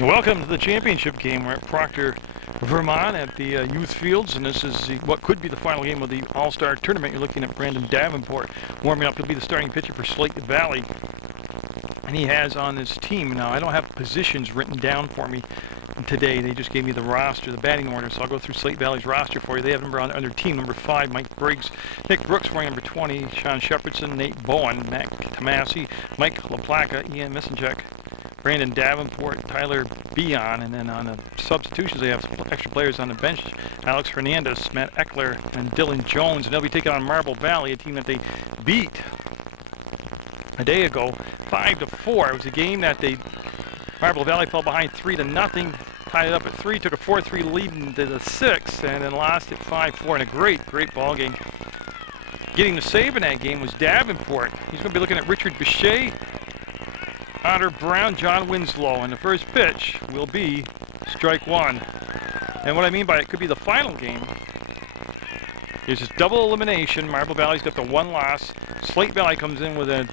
Welcome to the championship game. We're at Proctor, Vermont at the youth fields, and this is what could be the final game of the All-Star tournament. You're looking at Brandon Davenport warming up. He'll be the starting pitcher for Slate Valley, and he has on his team. Now, I don't have positions written down for me today. They just gave me the roster, the batting order, so I'll go through Slate Valley's roster for you. They have on their team number 5, Mike Briggs, Nick Brooks wearing number 20, Sean Shepardson, Nate Bowen, Matt Tomasi, Mike LaPlaca, Ian Missenchek, Brandon Davenport, Tyler Beon, and then on the substitutions they have extra players on the bench, Alex Hernandez, Matt Eckler, and Dylan Jones, and they'll be taking on Marble Valley, a team that they beat a day ago, 5-4. It was a game that Marble Valley fell behind 3-0, tied it up at 3, took a 4-3 lead into the 6th, and then lost it 5-4 in a great ball game. Getting the save in that game was Davenport. He's going to be looking at Richard Bichet, Otter Brown, John Winslow, and the first pitch will be strike 1. And what I mean by it could be the final game is this double elimination. Marble Valley's got the 1 loss. Slate Valley comes in with an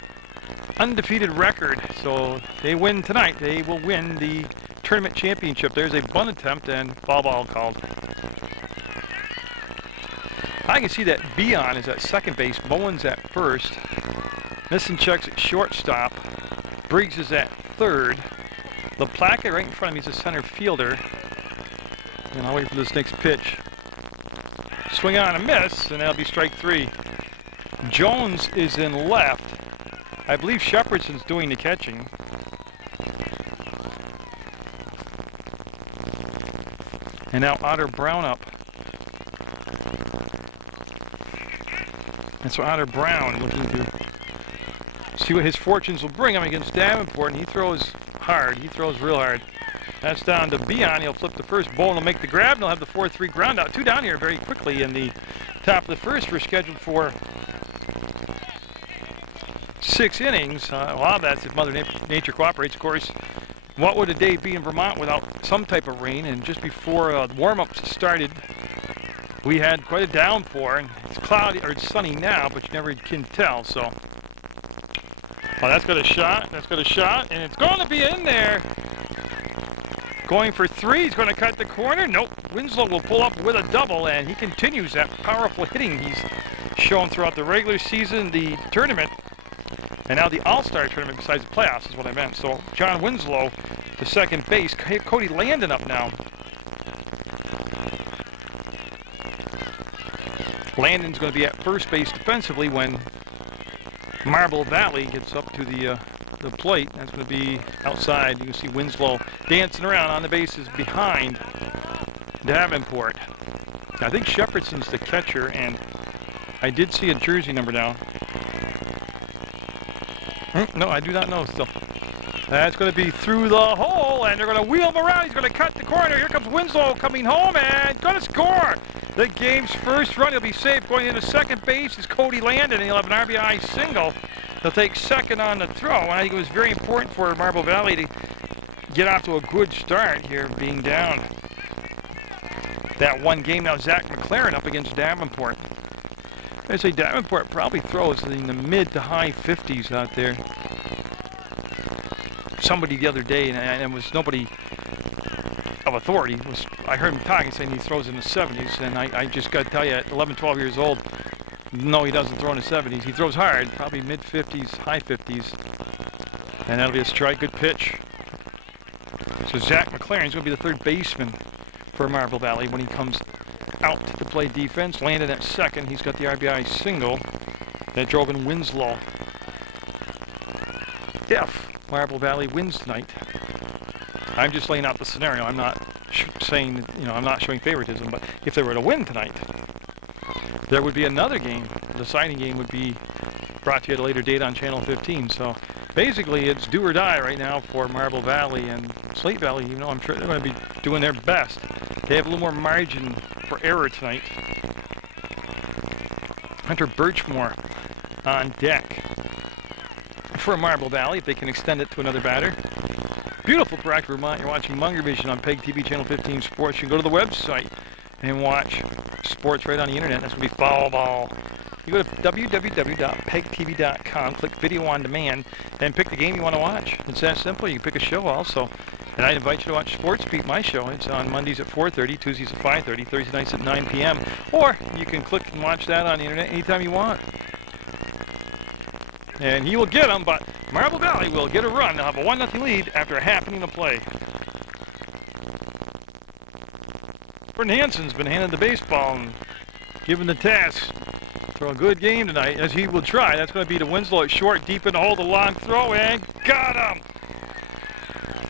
undefeated record, so they win tonight. They will win the tournament championship. There's a bunt attempt and ball called. I can see that Beon is at second base, Bowen's at first, Missenchek's at shortstop, Briggs is at third. LaPlaca right in front of me is a center fielder. And I'll wait for this next pitch. Swing on a miss, and that'll be strike 3. Jones is in left. I believe Shepardson's doing the catching. And now Otter Brown up. And so Otter Brown looking to see what his fortunes will bring him against Davenport, and he throws hard. He throws real hard. That's down to Beon. He'll flip the first. Bowen will make the grab, and he'll have the 4-3 ground out. 2 down here very quickly in the top of the first. We're scheduled for 6 innings. A lot of that's if Mother Nature cooperates, of course. What would a day be in Vermont without some type of rain? And just before warm-ups started, we had quite a downpour, and it's cloudy, or it's sunny now, but you never can tell, so. Oh, that's got a shot, and it's going to be in there. Going for 3, he's going to cut the corner. Nope, Winslow will pull up with a double, and he continues that powerful hitting he's shown throughout the regular season, the tournament, and now the All-Star tournament besides the playoffs is what I meant. So John Winslow to second base. Cody Landon up now. Landon's going to be at first base defensively when Marble Valley gets up to the plate. That's going to be outside. You can see Winslow dancing around on the bases behind Davenport. I think Shepardson's the catcher, and I did see a jersey number down. No, I do not know still. That's going to be through the hole, and they're going to wheel him around. He's going to cut the corner. Here comes Winslow coming home, and going to score. The game's first run. He'll be safe. Going into second base is Cody Landon, and he'll have an RBI single. He'll take second on the throw. I think it was very important for Marble Valley to get off to a good start here, being down that 1 game. Now Zach McLaren up against Davenport. I'd say Davenport probably throws in the mid to high 50s out there. Somebody the other day, and it was nobody of authority, I heard him talking, saying he throws in the 70s, and I just got to tell you, at 11, 12 years old, no, he doesn't throw in the 70s. He throws hard, probably mid-50s, high 50s, and that'll be a strike. Good pitch. So Zach McLaren's going to be the third baseman for Marble Valley when he comes out to play defense. Landed at second. He's got the RBI single that drove in Winslow. If Marble Valley wins tonight, I'm just laying out the scenario. I'm not saying, I'm not showing favoritism, but if they were to win tonight, there would be another game. The deciding game would be brought to you at a later date on Channel 15. So basically, it's do or die right now for Marble Valley and Slate Valley. I'm sure they're going to be doing their best. They have a little more margin for error tonight. Hunter Birchmore on deck for Marble Valley, if they can extend it to another batter. Beautiful Proctor, Vermont. You're watching Munger Vision on PEGTV Channel 15 Sports. You can go to the website and watch sports right on the internet. That's going to be foul ball. You go to www.pegtv.com, click video on demand, and pick the game you want to watch. It's that simple. You can pick a show also. And I invite you to watch Sports Beat, my show. It's on Mondays at 4:30, Tuesdays at 5:30, Thursday nights at 9 p.m. Or you can click and watch that on the internet anytime you want. And he will get them, but Marble Valley will get a run. They'll have a 1-0 lead after a half inning of play. Jordan Hansen's been handed the baseball and given the task. Throw a good game tonight, as he will try. That's going to be to Winslow at short, deep in the hole, the long throw, and got him!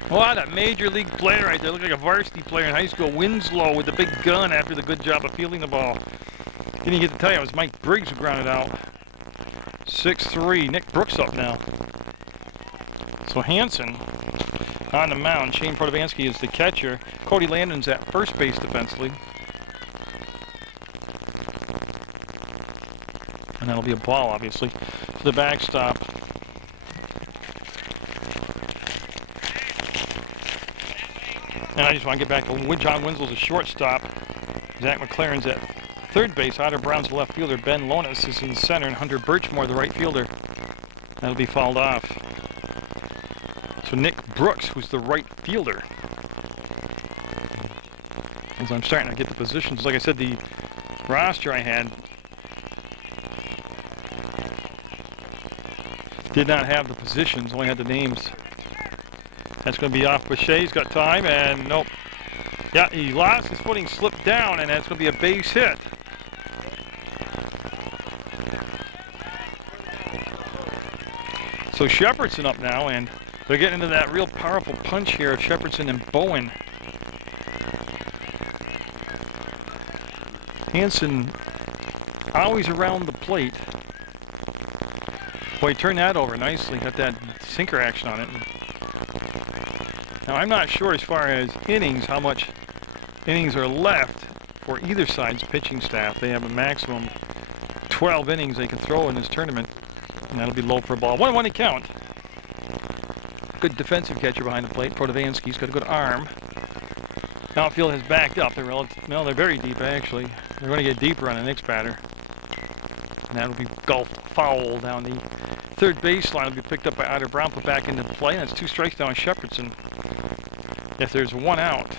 What a major league player right there. Looked like a varsity player in high school. Winslow with the big gun after the good job of fielding the ball. Didn't get to tell you, it was Mike Briggs who grounded out. 6-3. Nick Brooks up now. So Hansen on the mound. Shane Protovansky is the catcher. Cody Landon's at first base defensively. And that'll be a ball, obviously, to the backstop. And I just want to get back to John Winslow's a shortstop. Zach McLaren's at third base. Otter Brown's the left fielder. Ben Lonis is in center. And Hunter Birchmore, the right fielder. That'll be fouled off. So Nick Brooks, who's the right fielder. As I'm starting to get the positions. Like I said, the roster I had did not have the positions, only had the names. That's going to be off Boucher. He's got time, and nope. Yeah, he lost his footing, slipped down, and that's going to be a base hit. So Shepherdson up now, and they're getting into that real powerful punch here of Shepherdson and Bowen. Hansen always around the plate. Boy, he turned that over nicely. Got that sinker action on it. Now, I'm not sure as far as innings, how much innings are left for either side's pitching staff. They have a maximum 12 innings they can throw in this tournament, and that'll be low for a ball. 1-1 to count. Good defensive catcher behind the plate. Protovansky's got a good arm. Outfield has backed up. They're very deep, actually. They're going to get deeper on the next batter. And that'll be golf foul down the third baseline. Will be picked up by Otter Brown, put back into play. That's 2 strikes down on Shepherdson. If there's 1 out,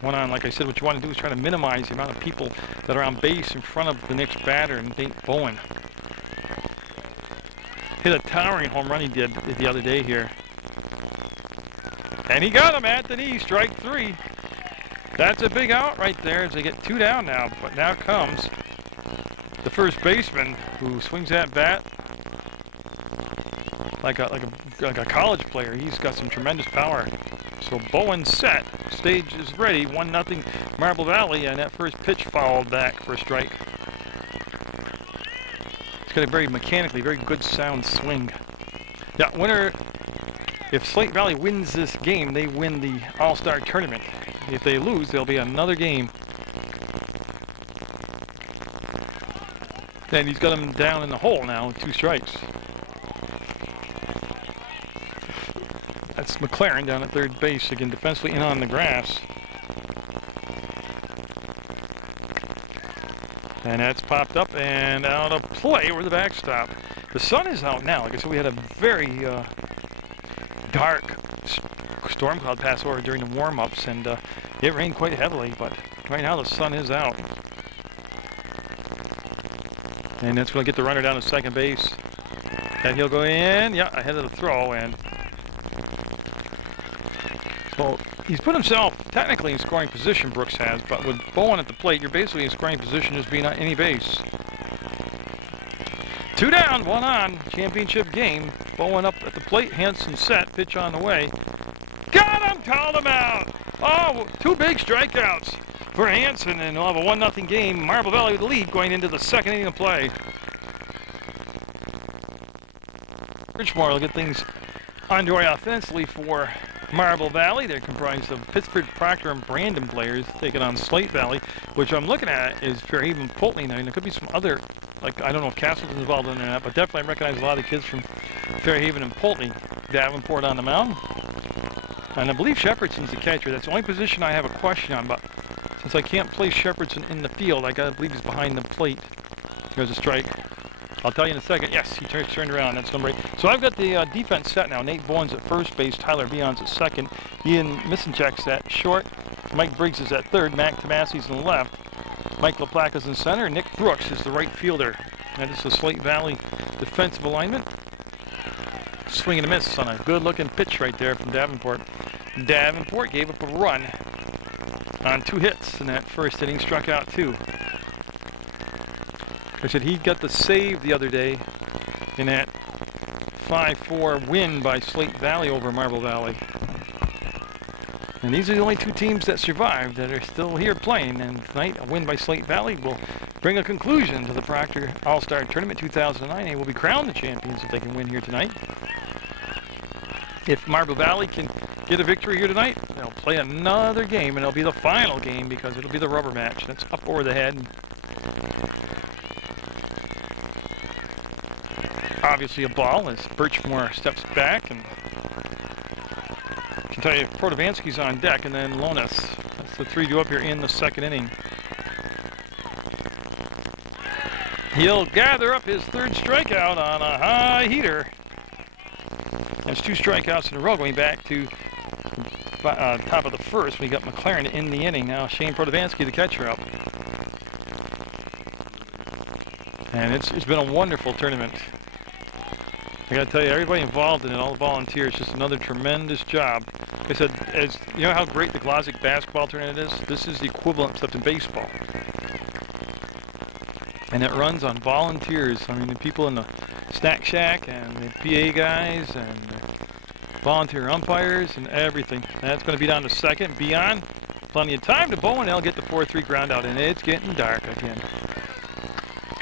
1 on, like I said, what you want to do is try to minimize the amount of people that are on base in front of the next batter, and Nate Bowen hit a towering home run he did the other day here. And he got him, Anthony, strike 3. That's a big out right there as they get 2 down now. But now comes the first baseman who swings that bat like a college player. He's got some tremendous power. So Bowen's set. Stage is ready. 1-0 Marble Valley, and that first pitch fouled back for a strike. It's got a very mechanically, very good sound swing. Yeah, winner. If Slate Valley wins this game, they win the All-Star Tournament. If they lose, there'll be another game. And he's got him down in the hole now with 2 strikes. That's McLaren down at third base, again defensively in on the grass. And that's popped up and out of play over the backstop. The sun is out now. Like I said, we had a very dark storm cloud pass over during the warm-ups, and it rained quite heavily, but right now the sun is out. And that's going to get the runner down to second base. And he'll go in, yeah, ahead of the throw, and so he's put himself technically in scoring position, Brooks has, but with Bowen at the plate, you're basically in scoring position just being on any base. 2 down, 1 on, championship game. Bowen up at the plate, Hansen set, pitch on the way. Got him, called him out. Oh, 2 big strikeouts for Hansen, and we'll have a 1-0 game. Marble Valley with the lead going into the second inning of play. Richmore will get things underway offensively for Marble Valley. They're comprised of Pittsburgh, Proctor, and Brandon players taking on Slate Valley, which I'm looking at is Fairhaven, Pulteney. I mean, there could be some other, like, I don't know if Castleton's involved in that, but definitely I recognize a lot of the kids from Fairhaven and Pulteney. Davenport on the mound. And I believe Shepherdson's the catcher. That's the only position I have a question on, but since I can't place Shepherdson in the field, I gotta believe he's behind the plate. There's a strike. I'll tell you in a second. Yes, he turned around. That's number 8. So I've got the defense set now. Nate Bowen's at first base. Tyler Beon's at second. Ian Misenchek's at short. Mike Briggs is at third. Mac Tomasi's in left. Mike LaPlaca's in center. Nick Brooks is the right fielder. That is the Slate Valley defensive alignment. Swing and a miss on a good-looking pitch right there from Davenport. Davenport gave up a run on 2 hits in that first inning. Struck out 2. I said he got the save the other day in that 5-4 win by Slate Valley over Marble Valley. And these are the only 2 teams that survived that are still here playing. And tonight, a win by Slate Valley will bring a conclusion to the Proctor All-Star Tournament 2009. They will be crowned the champions if they can win here tonight. If Marble Valley can get a victory here tonight, they'll play another game, and it'll be the final game because it'll be the rubber match. That's up over the head. Obviously a ball as Birchmore steps back, and I can tell you Protovansky's on deck, and then Lonis. That's the 3 due up here in the second inning. He'll gather up his 3rd strikeout on a high heater. There's 2 strikeouts in a row going back to top of the first. We got McLaren in the inning. Now Shane Protovansky, the catcher, up. And it's been a wonderful tournament. I got to tell you, everybody involved in it, all the volunteers, just another tremendous job. Like I said, as you know how great the Glossic basketball tournament is? This is the equivalent except in baseball. And it runs on volunteers. I mean, the people in the snack shack and the PA guys and the volunteer umpires and everything. That's going to be down to second. Beyond, plenty of time to Bowen. They'll get the 4-3 ground out, and it's getting dark again.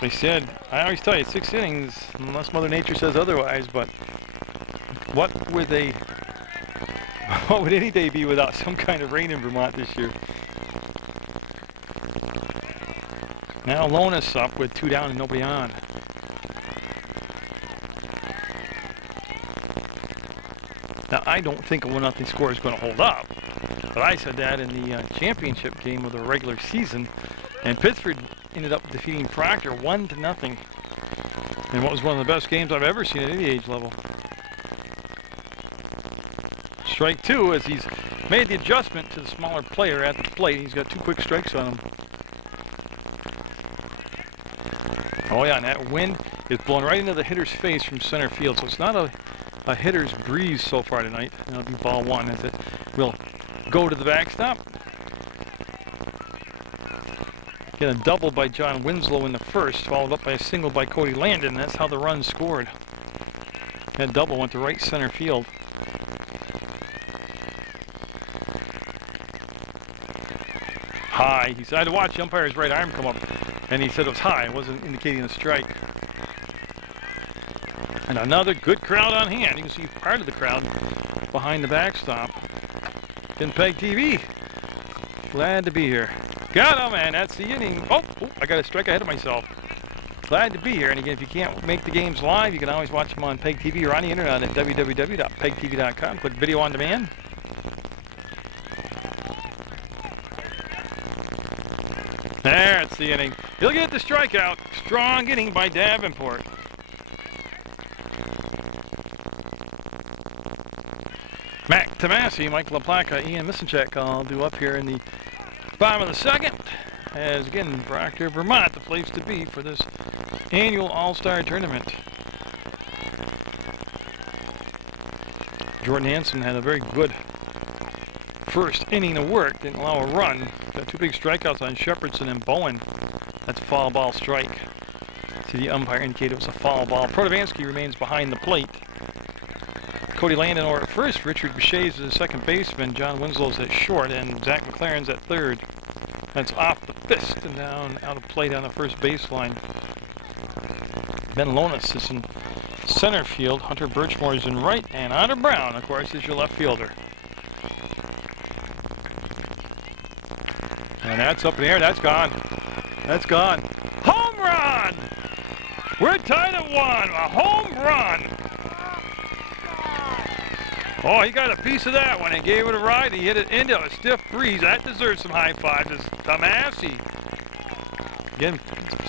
Like I said, I always tell you, 6 innings, unless Mother Nature says otherwise, but what would any day be without some kind of rain in Vermont this year? Now Lonis up with 2 down and nobody on. Now I don't think a 1-0 score is going to hold up, but I said that in the championship game of the regular season, and Pittsford ended up defeating Proctor 1-0 in what was one of the best games I've ever seen at any age level. Strike 2 as he's made the adjustment to the smaller player at the plate. He's got 2 quick strikes on him. Oh yeah, and that wind is blowing right into the hitter's face from center field, so it's not a hitter's breeze so far tonight. That'll be ball 1 as it will go to the backstop. Get a double by John Winslow in the first, followed up by a single by Cody Landon. That's how the run scored. That double went to right center field. High. He said, I had to watch the umpire's right arm come up, and he said it was high. It wasn't indicating a strike. And another good crowd on hand. You can see part of the crowd behind the backstop. In PEGTV. Glad to be here. Got him, and that's the inning. Oh, I got a strike ahead of myself. Glad to be here. And again, if you can't make the games live, you can always watch them on PEGTV or on the internet at www.pegtv.com. Click video on demand. That's the inning. He'll get the strikeout. Strong inning by Davenport. Mac Tomasi, Mike LaPlaca, Ian Misenchek all do up here in the bottom of the second. As again, Proctor, Vermont, the place to be for this annual All-Star Tournament. Jordan Hansen had a very good first inning of work, didn't allow a run. Got 2 big strikeouts on Shepherdson and Bowen. That's a foul ball strike. See, the umpire indicated it was a foul ball. Protovansky remains behind the plate. Cody Landon over at first, Richard Boucher is the second baseman, John Winslow's at short, and Zach McLaren's at third. That's off the fist and down out of play down the first baseline. Ben Lonis is in center field. Hunter Birchmore is in right, and Otter Brown, of course, is your left fielder. And that's up in the air. That's gone. That's gone. Home run! We're tied at 1. A home run! Oh, he got a piece of that one and gave it a ride. He hit it into a stiff breeze. That deserves some high fives. It's Tomasi. Again,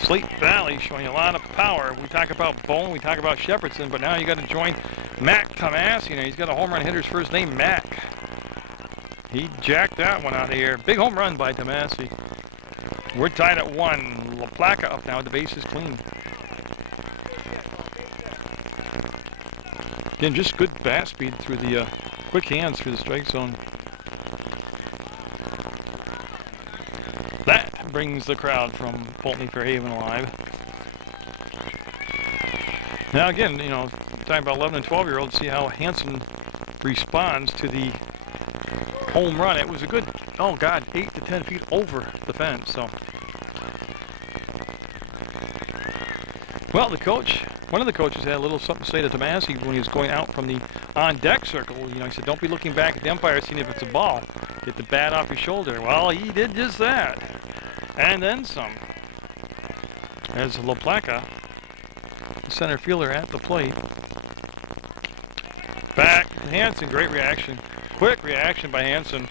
Slate Valley showing a lot of power. We talk about Bone, we talk about Shepherdson, but now you got to join Mac Tomasi. You know, he's got a home run hitter's first name, Mac. He jacked that one out of here. Big home run by Tomasi. We're tied at 1. La Placa up now. The base is clean. Again, just good bat speed through the quick hands through the strike zone. That brings the crowd from Pulteney Fairhaven alive. Now again, you know, talking about 11 and 12-year-olds, see how Hanson responds to the home run. It was a good, oh God, 8 to 10 feet over the fence. So, well, the coach, one of the coaches had a little something to say to Tomasi when he was going out from the on-deck circle. You know, he said, don't be looking back at the umpire seeing if it's a ball. Get the bat off your shoulder. Well, he did just that. And then some. As La Placa, the center fielder at the plate. Back to Hanson, great reaction. Quick reaction by Hanson.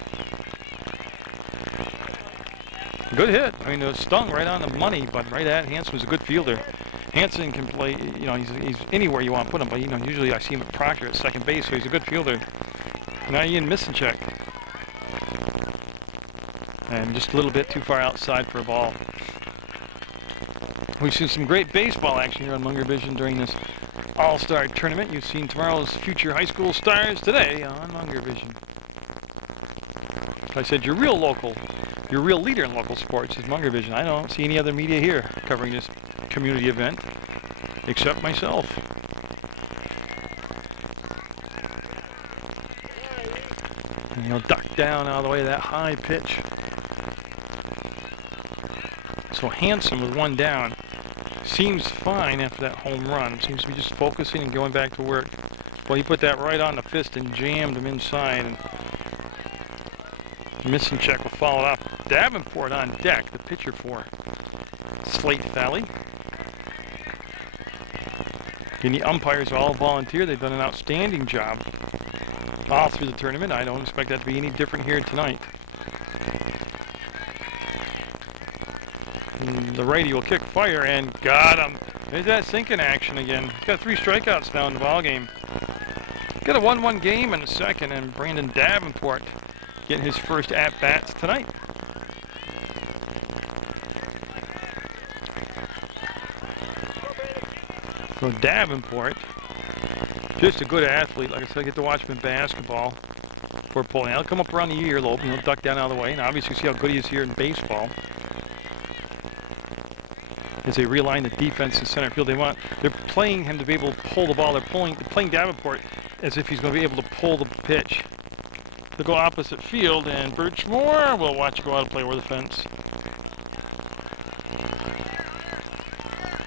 Good hit. I mean, it was stung right on the money, but right at Hanson was a good fielder. Hanson can play, you know, he's anywhere you want to put him, but, you know, usually I see him at Proctor at second base, so he's a good fielder. Now Ian Misenchek. And just a little bit too far outside for a ball. We've seen some great baseball action here on Munger Vision during this All-Star Tournament. You've seen tomorrow's future high school stars today on Munger Vision. Like I said, your real leader in local sports is Munger Vision. I don't see any other media here covering this community event except myself. And he'll duck down out of the way of that high pitch. So Hanson with one down seems fine after that home run. Seems to be just focusing and going back to work. Well, he put that right on the fist and jammed him inside. And Misenchek will follow it up. Davenport on deck, the pitcher for Slate Valley. And the umpires are all volunteer. They've done an outstanding job all through the tournament. I don't expect that to be any different here tonight. And the righty will kick fire and got him. There's that sinking action again. He's got 3 strikeouts now in the ballgame. Got a 1-1 game in the second, and Brandon Davenport getting his first at-bats tonight. So Davenport, just a good athlete. Like I said, I get to watch him in basketball for Pulteney. He'll come up around the earlobe and he'll duck down out of the way. And obviously see how good he is here in baseball. As they realign the defense in center field, they're playing him to be able to pull the ball. They're playing Davenport as if he's going to be able to pull the pitch. They'll go opposite field, and Birchmore will watch go out and play over the fence.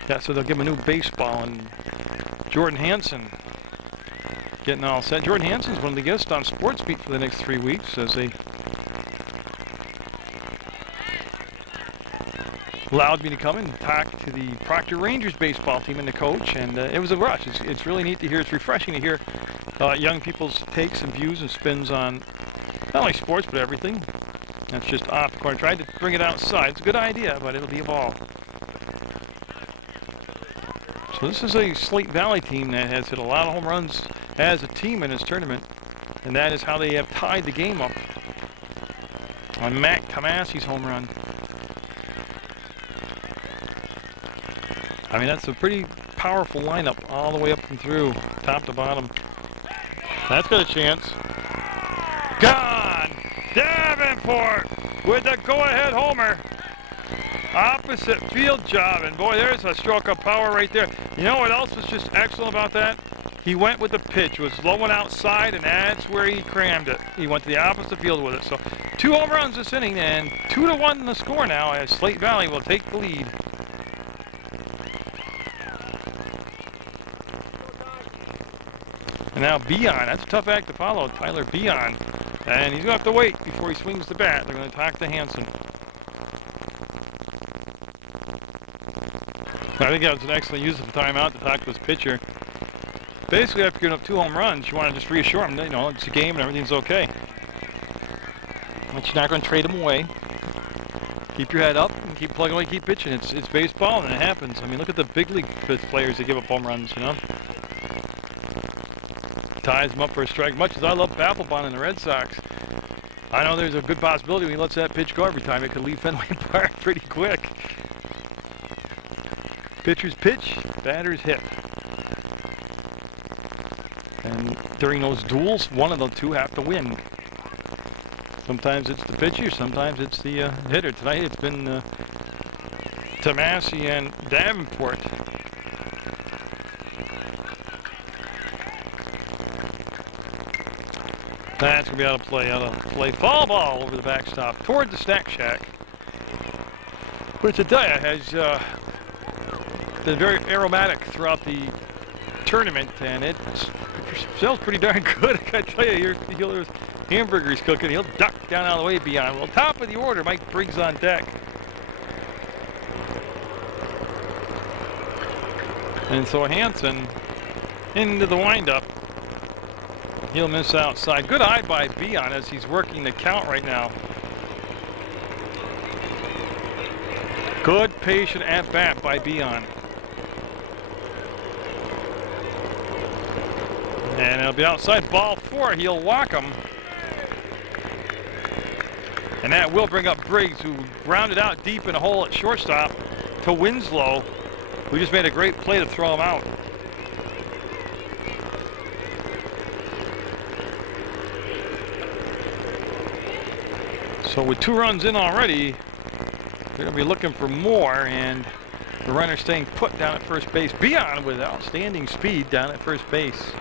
Yeah, so they'll give him a new baseball, and Jordan Hanson getting all set. Jordan Hanson's one of the guests on Sports Beat for the next 3 weeks as they allowed me to come and talk to the Proctor Rangers baseball team and the coach, and it was a rush. It's really neat to hear. It's refreshing to hear young people's takes and views and spins on not only sports but everything. That's just off the corner. Tried to bring it outside. It's a good idea, but it'll be a ball. So this is a Slate Valley team that has hit a lot of home runs as a team in this tournament, and that is how they have tied the game up on Mac Tomasi's home run. I mean, that's a pretty powerful lineup all the way up and through, top to bottom. That's got a chance. Gone! Davenport with the go-ahead homer. Opposite field job, and boy, there's a stroke of power right there. You know what else was just excellent about that? He went with the pitch. It was low and outside, and that's where he crammed it. He went to the opposite field with it. So 2 home runs this inning, and 2-1 in the score now as Slate Valley will take the lead. And now Beon, that's a tough act to follow, Tyler Beon. And he's going to have to wait before he swings the bat. They're going to talk to Hanson. I think that was an excellent use of the timeout to talk to his pitcher. Basically, after giving up 2 home runs, you want to just reassure him that, you know, it's a game and everything's okay. But you're not going to trade him away. Keep your head up and keep plugging away, keep pitching. It's baseball, and it happens. I mean, look at the big league players that give up home runs, you know. Ties him up for a strike. Much as I love Papelbon and the Red Sox, I know there's a good possibility when he lets that pitch go every time, it could leave Fenway Park pretty quick. Pitchers pitch, batters hit. And during those duels, one of the two have to win. Sometimes it's the pitcher, sometimes it's the hitter. Tonight it's been Tomasi and Davenport. That's going to be out of play. Foul ball over the backstop toward the Snack Shack, which I tell you has been very aromatic throughout the tournament, and it smells pretty darn good. I got to tell you, there's hamburgers cooking. He'll duck down out of the way beyond. Well, top of the order, Mike Briggs on deck. And so Hansen into the windup. He'll miss outside. Good eye by Beon as he's working the count right now. Good patient at bat by Beon. And it'll be outside, ball 4. He'll walk him. And that will bring up Briggs, who grounded out deep in a hole at shortstop to Winslow, who just made a great play to throw him out. So with 2 runs in already, they're going to be looking for more, and the runner staying put down at first base. Beon with outstanding speed down at first base.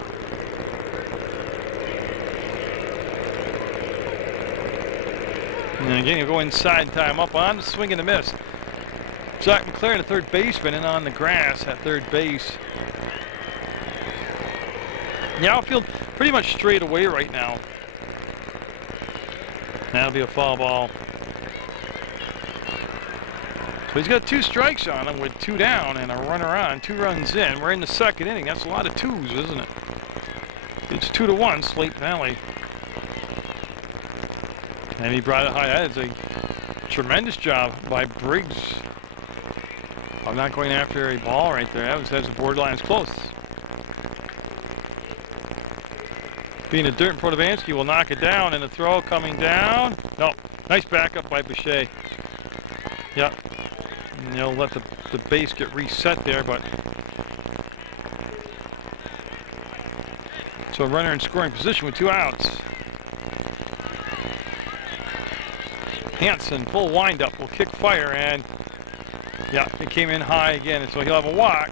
And again, he'll go inside and tie him up on the swing and a miss. Zach McLaren, the third baseman, in on the grass at third base. The outfield pretty much straight away right now. That'll be a foul ball. So he's got 2 strikes on him with 2 down and a runner on. 2 runs in. We're in the second inning. That's a lot of 2s, isn't it? It's 2-1, Slate Valley. And he brought it high. That is a tremendous job by Briggs. I'm not going after a ball right there. That was as the borderline is close. Being a dirt, and Protovansky will knock it down, and the throw coming down. No, nice backup by Boucher. Yep. And they'll let the base get reset there, but so a runner in scoring position with 2 outs. Hansen, full windup, will kick fire, and yeah, it came in high again, and so he'll have a walk.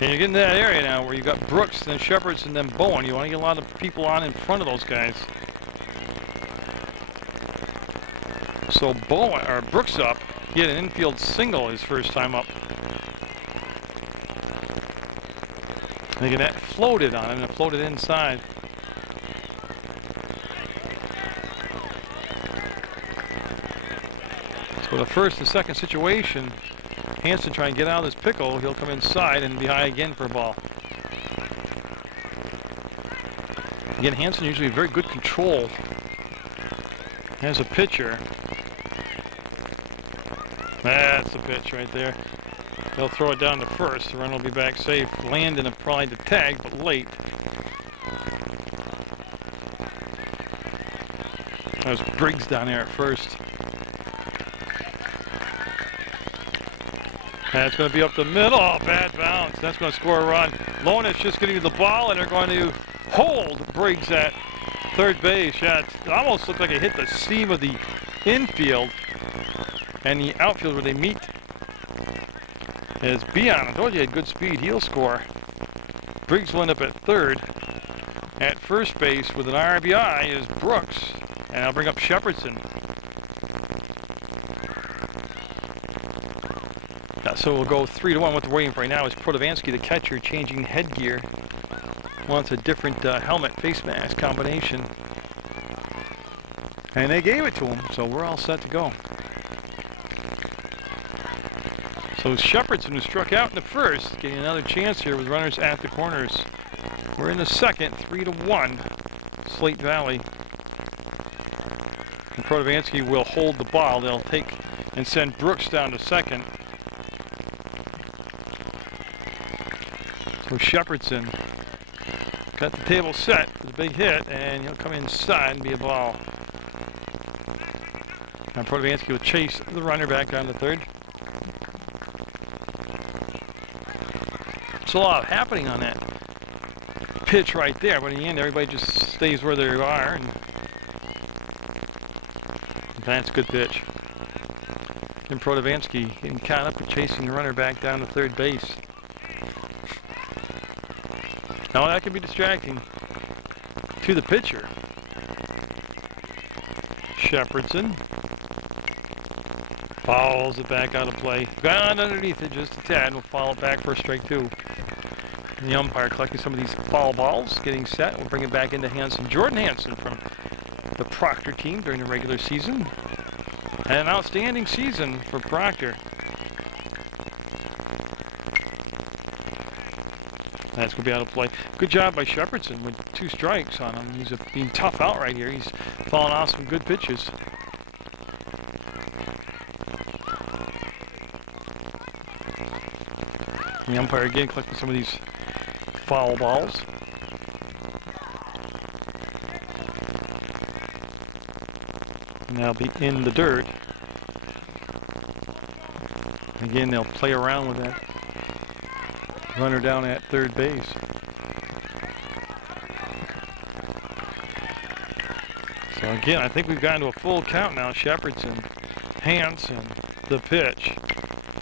And you're getting to that area now where you got Brooks, then Shepherds, and then Bowen. You want to get a lot of people on in front of those guys. So Bowen, or Brooks up, he had an infield single his first time up. And again, that floated on him, and it floated inside. So the first and second situation, Hansen trying to get out of this pickle. He'll come inside and be high again for a ball. Again, Hansen usually very good control as a pitcher. That's the pitch right there. They'll throw it down to first. The run will be back safe. Landon applied the tag, but late. That was Briggs down there at first. That's going to be up the middle. Oh, bad bounce. That's going to score a run. Lonis just getting to the ball, and they're going to hold Briggs at third base. Yeah, it almost looked like it hit the seam of the infield and the outfield where they meet. As Beon, I told you he had good speed. He'll score. Briggs will end up at third. At first base with an RBI is Brooks, and I'll bring up Shepherdson. So we'll go 3-1. What they're waiting for right now is Protovansky, the catcher, changing headgear. Wants a different helmet face mask combination. And they gave it to him, so we're all set to go. So Shepherdson, who struck out in the first, getting another chance here with runners at the corners. We're in the second, 3-1, Slate Valley. And Protovansky will hold the ball. They'll take and send Brooks down to second. So Shepherdson got the table set for the big hit, and he'll come inside and be a ball. Now Protovansky will chase the runner back down to third. There's a lot happening on that pitch right there, but in the end everybody just stays where they are, and that's a good pitch. And Protovansky getting caught up with chasing the runner back down to third base. Now that could be distracting to the pitcher. Shepherdson fouls it back out of play. Gone underneath it just a tad, and we'll foul it back for a strike two. And the umpire collecting some of these foul balls, getting set. We'll bring it back into Hanson. Jordan Hanson from the Proctor team during the regular season. And an outstanding season for Proctor. That's going to be out of play. Good job by Shepherdson with 2 strikes on him. He's being tough out right here. He's falling off some good pitches. The umpire again collecting some of these foul balls. And they'll be in the dirt. Again, they'll play around with that runner down at third base. So again, I think we've gotten to a full count now. Shepherdson, Hanson, the pitch.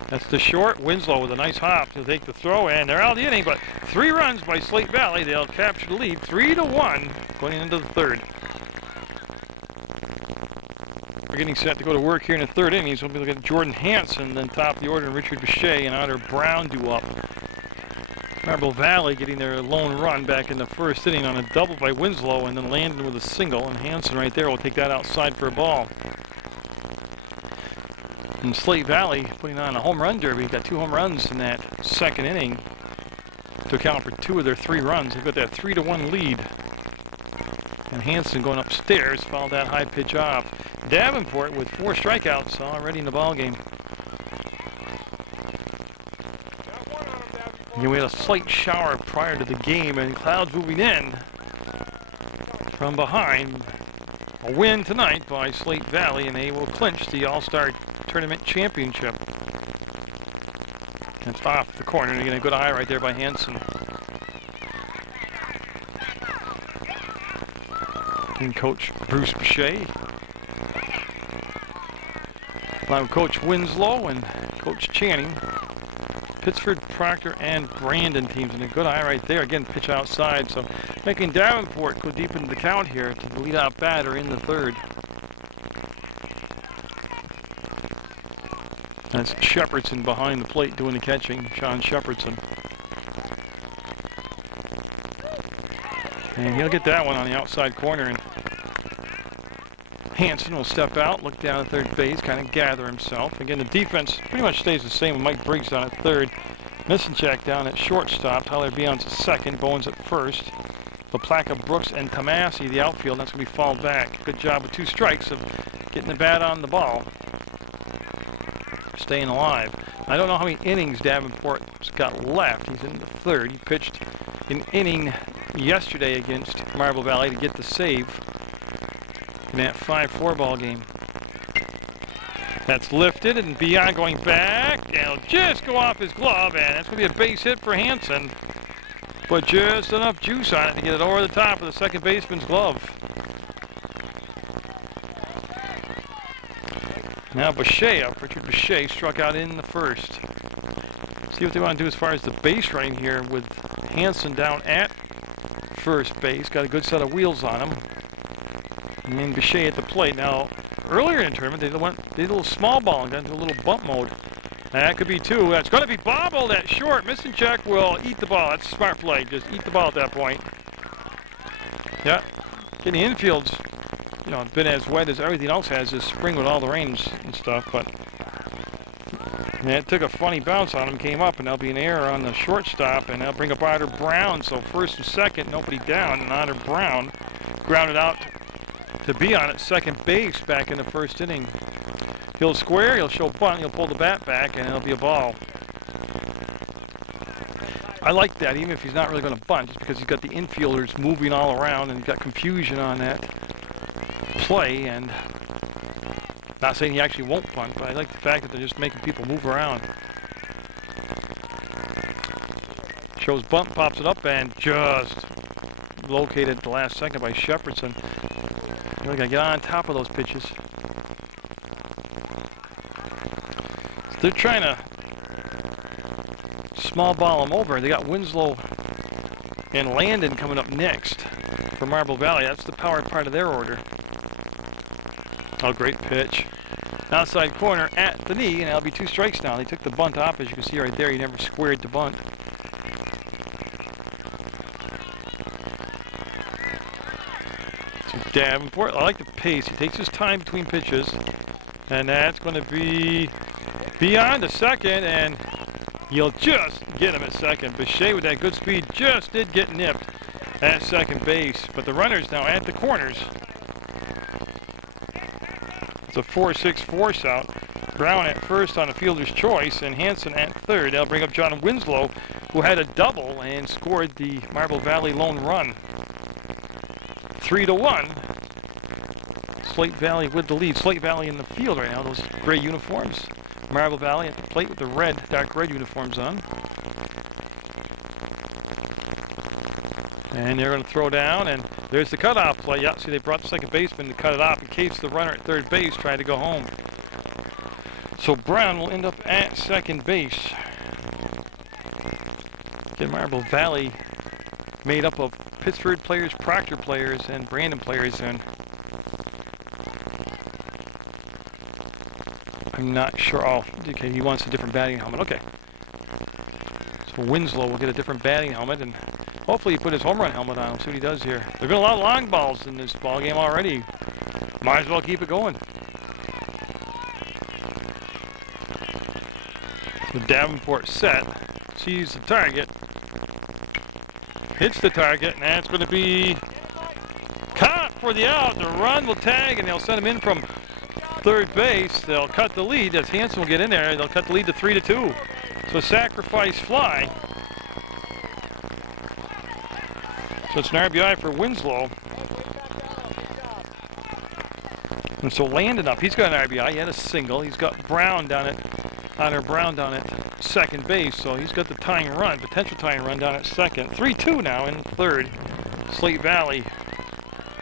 That's the short. Winslow with a nice hop to take the throw, and they're out of the inning, but 3 runs by Slate Valley. They'll capture the lead 3-1 going into the third. We're getting set to go to work here in the third inning. So we'll be looking at Jordan Hanson, then top the order, and Richard Bechet and Otter Brown due up. Marble Valley getting their lone run back in the first inning on a double by Winslow, and then Landon with a single, and Hanson right there will take that outside for a ball. And Slate Valley putting on a home run derby. Got 2 home runs in that second inning to account for 2 of their 3 runs. They've got that 3-1 lead. And Hanson going upstairs fouled that high pitch off. Davenport with 4 strikeouts already in the ball game. Again, we had a slight shower prior to the game, and clouds moving in from behind. A win tonight by Slate Valley, and they will clinch the All-Star Tournament Championship. It's off the corner, and again, a good eye right there by Hanson. And Coach Bruce Bechet, along with Coach Winslow and Coach Channing. Pittsford, Proctor, and Brandon teams, and a good eye right there. Again, pitch outside, so making Davenport go deep into the count here to the leadoff batter in the third. That's Shepherdson behind the plate doing the catching, Sean Shepherdson. And he'll get that one on the outside corner, and Hanson will step out, look down at third base, kind of gather himself. Again, the defense pretty much stays the same with Mike Briggs down at third. Misenchak down at shortstop. Tyler Beon's at second. Bowens at first. LaPlaca, Brooks, and Tomasi, the outfield. That's going to be fouled back. Good job with 2 strikes of getting the bat on the ball. Staying alive. I don't know how many innings Davenport's got left. He's in the third. He pitched an inning yesterday against Marble Valley to get the save in that 5-4 ball game. That's lifted, and Beon going back, and it'll just go off his glove, and that's going to be a base hit for Hanson. But just enough juice on it to get it over the top of the second baseman's glove. Now Bechet up. Richard Bechet struck out in the first. See what they want to do as far as the base running here with Hanson down at first base. Got a good set of wheels on him. And then Bechet at the plate. Now, earlier in the tournament, they did a little small ball and got into a little bump mode. That could be 2. That's going to be bobbled at short. Misenchak will eat the ball. That's a smart play. Just eat the ball at that point. Yeah. Getting the infield's, been as wet as everything else has this spring with all the rains and stuff, but it took a funny bounce on him, came up, and there'll be an error on the shortstop, and they'll bring up Otter Brown. So first and second, nobody down, and Otter Brown grounded out to be on at second base back in the first inning. He'll square, he'll show bunt, he'll pull the bat back, and it'll be a ball. I like that, even if he's not really going to bunt, just because he's got the infielders moving all around and he's got confusion on that play. And not saying he actually won't bunt, but I like the fact that they're just making people move around. Shows bunt, pops it up, and just located at the last second by Shepherdson. Really got to get on top of those pitches. So they're trying to small ball him over. They got Winslow and Landon coming up next for Marble Valley. That's the power part of their order. Oh, great pitch. Outside corner at the knee, and that'll be 2 strikes now. They took the bunt off, as you can see right there. He never squared the bunt. So Davenport, I like the pace. He takes his time between pitches, and that's going to be beyond the second, and you'll just get him at second. Bichet with that good speed just did get nipped at second base, but the runner's now at the corners. It's a 4-6 force out. Brown at first on a fielder's choice, and Hanson at third. That'll bring up John Winslow, who had a double and scored the Marble Valley lone run. 3-1. Slate Valley with the lead. Slate Valley in the field right now. Those gray uniforms. Marble Valley at the plate with the red, dark red uniforms on. And they're going to throw down, and there's the cutoff play. Yeah, see, they brought the second baseman to cut it off in case the runner at third base tried to go home. So Brown will end up at second base. Again, Marble Valley made up of Pittsford players, Proctor players, and Brandon players, and I'm not sure. Oh, okay, he wants a different batting helmet. Okay. So Winslow will get a different batting helmet, and hopefully he put his home run helmet on. We'll see what he does here. They're going to allow long balls in this ball game already. Might as well keep it going. So Davenport set, sees the target, hits the target, and that's going to be caught for the out. The run will tag, and they'll send him in from third base. They'll cut the lead as Hanson will get in there. They'll cut the lead to 3-2. So sacrifice fly. So it's an RBI for Winslow. And so Landon up. He's got an RBI. He had a single. He's got Brown down at second base. So he's got the tying run, potential tying run down at second. 3-2 now in third. Slate Valley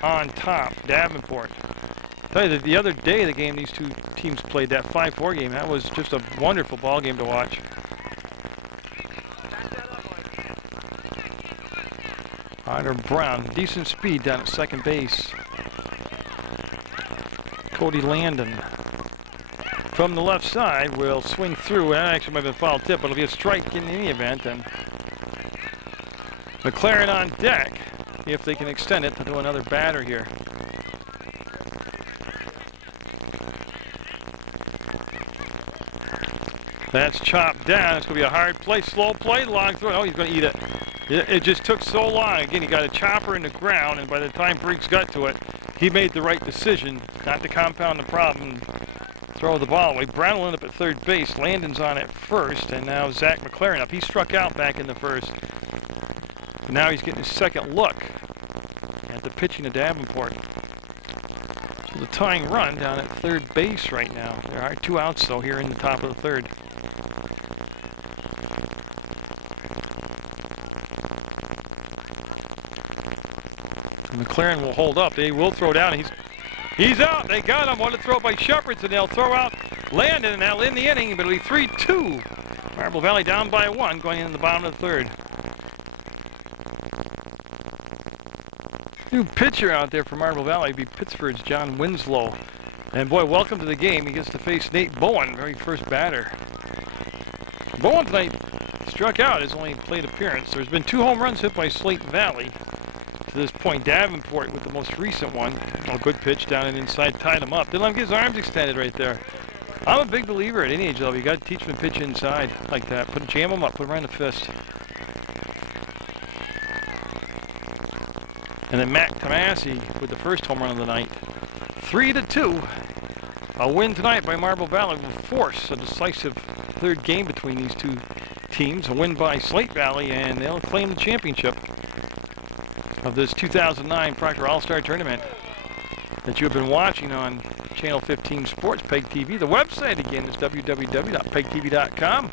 on top. Davenport. Tell you that the other day of the game these two teams played, that 5-4 game, that was just a wonderful ball game to watch. Ryder Brown, decent speed down at second base. Cody Landon from the left side will swing through. That actually might have been a foul tip, but it'll be a strike in any event. And McLaren on deck if they can extend it to do another batter here. That's chopped down. It's going to be a hard play, slow play, long throw. Oh, he's going to eat it. It just took so long. Again, he got a chopper in the ground, and by the time Briggs got to it, he made the right decision not to compound the problem, throw the ball away. Brown will end up at third base. Landon's on at first, and now Zach McLaren up. He struck out back in the first. But now he's getting his second look at the pitching of Davenport. So the tying run down at third base right now. There are 2 outs, though, here in the top of the third. McLaren will hold up. They will throw down. He's out. They got him. What a throw by Shepherdson. They'll throw out Landon, and that'll end the inning. But it'll be 3-2. Marble Valley down by 1 going in the bottom of the third. New pitcher out there for Marble Valley will be Pittsford's John Winslow. And boy, welcome to the game. He gets to face Nate Bowen, very first batter. Bowen tonight struck out his only plate appearance. There's been 2 home runs hit by Slate Valley to this point. Davenport with the most recent one. Oh, good pitch down and inside, tied him up. Didn't let him get his arms extended right there. I'm a big believer at any age level. You got to teach him to pitch inside like that. Jam him up, put him right in the fist. And then Mac Tomasi with the first home run of the night. 3-2. A win tonight by Marble Valley will force a decisive third game between these two teams. A win by Slate Valley, and they'll claim the championship of this 2009 Proctor All-Star Tournament that you have been watching on Channel 15 Sports, PEGTV. The website, again, is www.pegtv.com.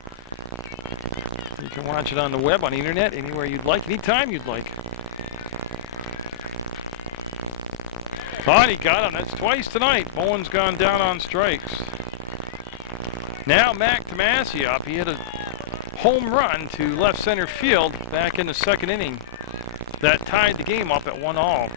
You can watch it on the web, on the internet, anywhere you'd like, anytime you'd like. Oh, and he got him. That's twice tonight. Bowen's gone down on strikes. Now Mac Tomasi up. He hit a home run to left center field back in the second inning. That tied the game up at 1-1.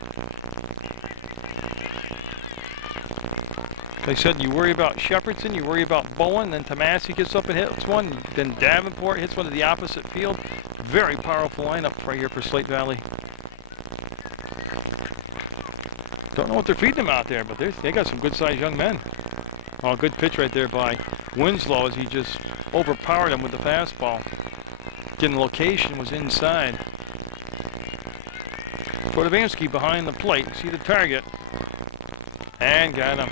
Like I said, you worry about Shepherdson, you worry about Bowen, then Tomasi gets up and hits one, then Davenport hits one to the opposite field. Very powerful lineup right here for Slate Valley. Don't know what they're feeding them out there, but they got some good-sized young men. Oh, good pitch right there by Winslow as he just overpowered him with the fastball. Again, the location was inside. Portovansky behind the plate. See the target. And got him.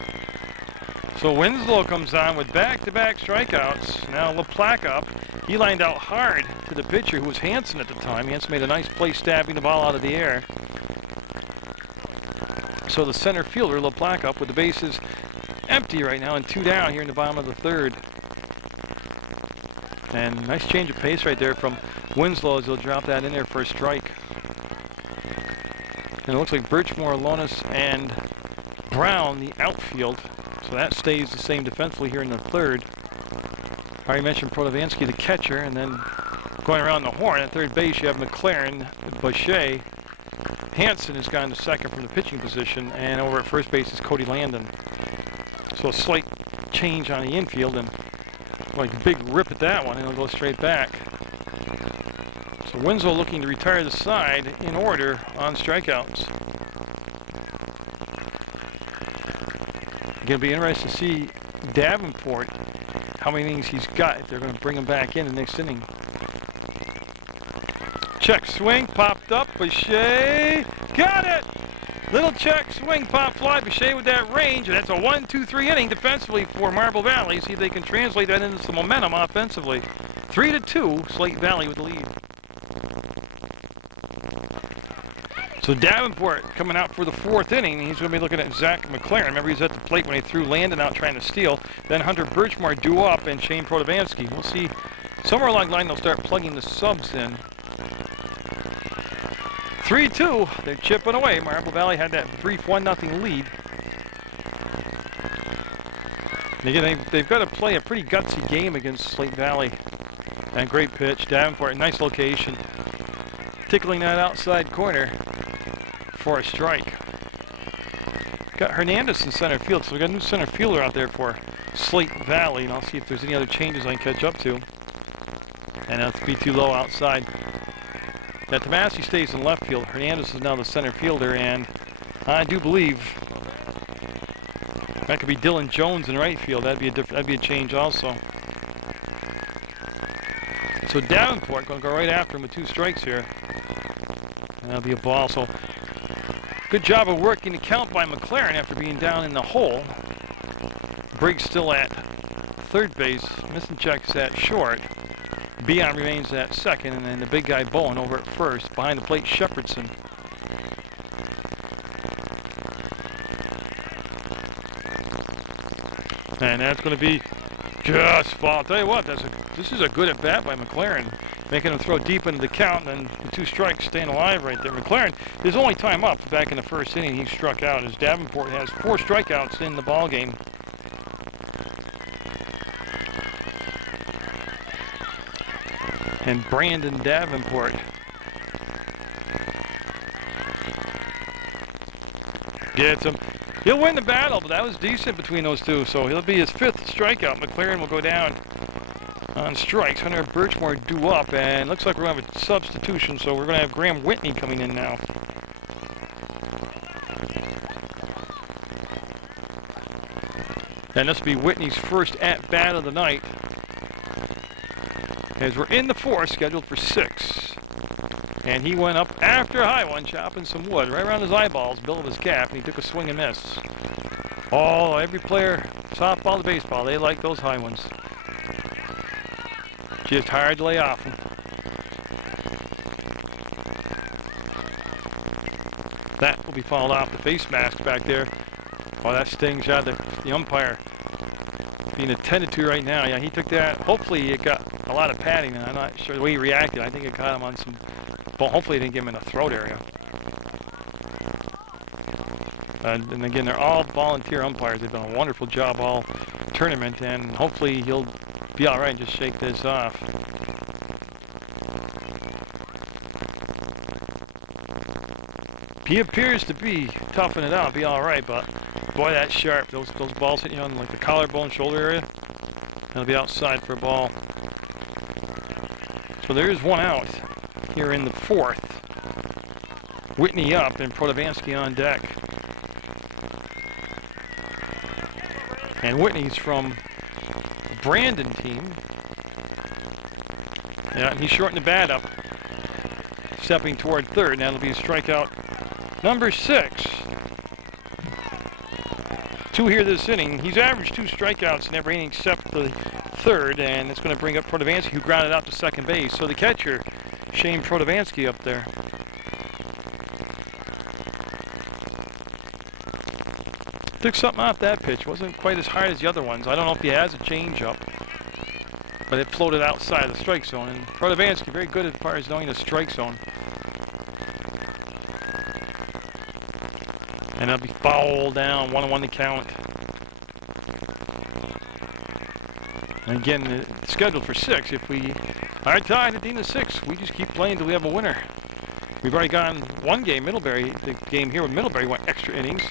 So Winslow comes on with back-to-back strikeouts. Now LaPlaca up. He lined out hard to the pitcher, who was Hanson at the time. Hanson made a nice play stabbing the ball out of the air. So the center fielder, LaPlaca, up with the bases empty right now and 2 down here in the bottom of the third. And nice change of pace right there from Winslow as he'll drop that in there for a strike. And it looks like Birchmore, Lonis, and Brown, the outfield. So that stays the same defensively here in the third. I already mentioned Protovansky, the catcher, and then going around the horn at third base you have McLaren, Boucher. Hanson has gone to second from the pitching position, and over at first base is Cody Landon. So a slight change on the infield, and like a big rip at that one, and it'll go straight back. So Winslow looking to retire the side in order on strikeouts. Going to be interesting to see Davenport, how many innings he's got, if they're going to bring him back in the next inning. Check swing, popped up, Boucher, got it! Little check swing, pop fly, Boucher with that range, and that's a 1-2-3 inning defensively for Marble Valley. See if they can translate that into some momentum offensively. 3-2, Slate Valley with the lead. So Davenport coming out for the fourth inning. He's going to be looking at Zach McLaren. Remember, he's at the plate when he threw Landon out trying to steal. Then Hunter Birchmore due up and Shane Protovansky. We'll see somewhere along the line they'll start plugging the subs in. 3-2. They're chipping away. Marble Valley had that brief 1-0 lead. And again, they've got to play a pretty gutsy game against Slate Valley. And great pitch. Davenport, nice location. Tickling that outside corner for a strike. Got Hernandez in center field, so we got a new center fielder out there for Slate Valley, and I'll see if there's any other changes I can catch up to. And that'll be too low outside. Now Tomasi stays in left field. Hernandez is now the center fielder, and I do believe that could be Dylan Jones in right field. That'd be a change also. So Davenport going to go right after him with 2 strikes here. And that'll be a ball. So good job of working the count by McLaren after being down in the hole. Briggs still at third base. Misenchek's at short. Beon remains at second, and then the big guy Bowen over at first. Behind the plate, Shepherdson. And that's going to be just foul. I'll tell you what, this is a good at bat by McLaren, making him throw deep into the count, and then the 2 strikes staying alive right there. McLaren, his only time up back in the first inning, he struck out, as Davenport has 4 strikeouts in the ball game. And Brandon Davenport gets him. He'll win the battle, but that was decent between those two, so he'll be his 5th strikeout. McLaren will go down on strikes. Hunter Birchmore due up, and looks like we're going to have a substitution, so we're going to have Graham Whitney coming in now. And this will be Whitney's first at-bat of the night, as we're in the 4th, scheduled for 6. And he went up after a high one, chopping some wood right around his eyeballs, bill of his cap, and he took a swing and miss. Oh, every player, softball to baseball, they like those high ones. Just hard to lay off them. That will be fouled off the face mask back there. Oh, that stings out the umpire being attended to right now. Yeah, he took that. Hopefully it got a lot of padding. I'm not sure the way he reacted. I think it caught him on some, well, hopefully it didn't get him in the throat area. And again, they're all volunteer umpires. They've done a wonderful job all tournament, and hopefully he'll be all right and just shake this off. He appears to be toughing it out, be all right, but boy, that's sharp. Those balls hitting you on like the collarbone, shoulder area. That'll be outside for a ball. So there's one out here in the fourth. Whitney up and Protovansky on deck. And Whitney's from the Brandon team. Yeah, and he's shorting the bat up, stepping toward third. Now it'll be a strikeout number 6. 2 here this inning. He's averaged 2 strikeouts in every inning except the third, and it's going to bring up Protovansky, who grounded out to second base. So the catcher, Shane Protovansky, up there. Took something off that pitch. Wasn't quite as hard as the other ones. I don't know if he has a changeup, but it floated outside the strike zone. And Protovansky, very good as far as knowing the strike zone. And that'll be fouled down, 1-1 to count. And again, it's scheduled for 6. If we are tied at the end of 6, we just keep playing until we have a winner. We've already gone one game. Middlebury, the game here with Middlebury went extra innings.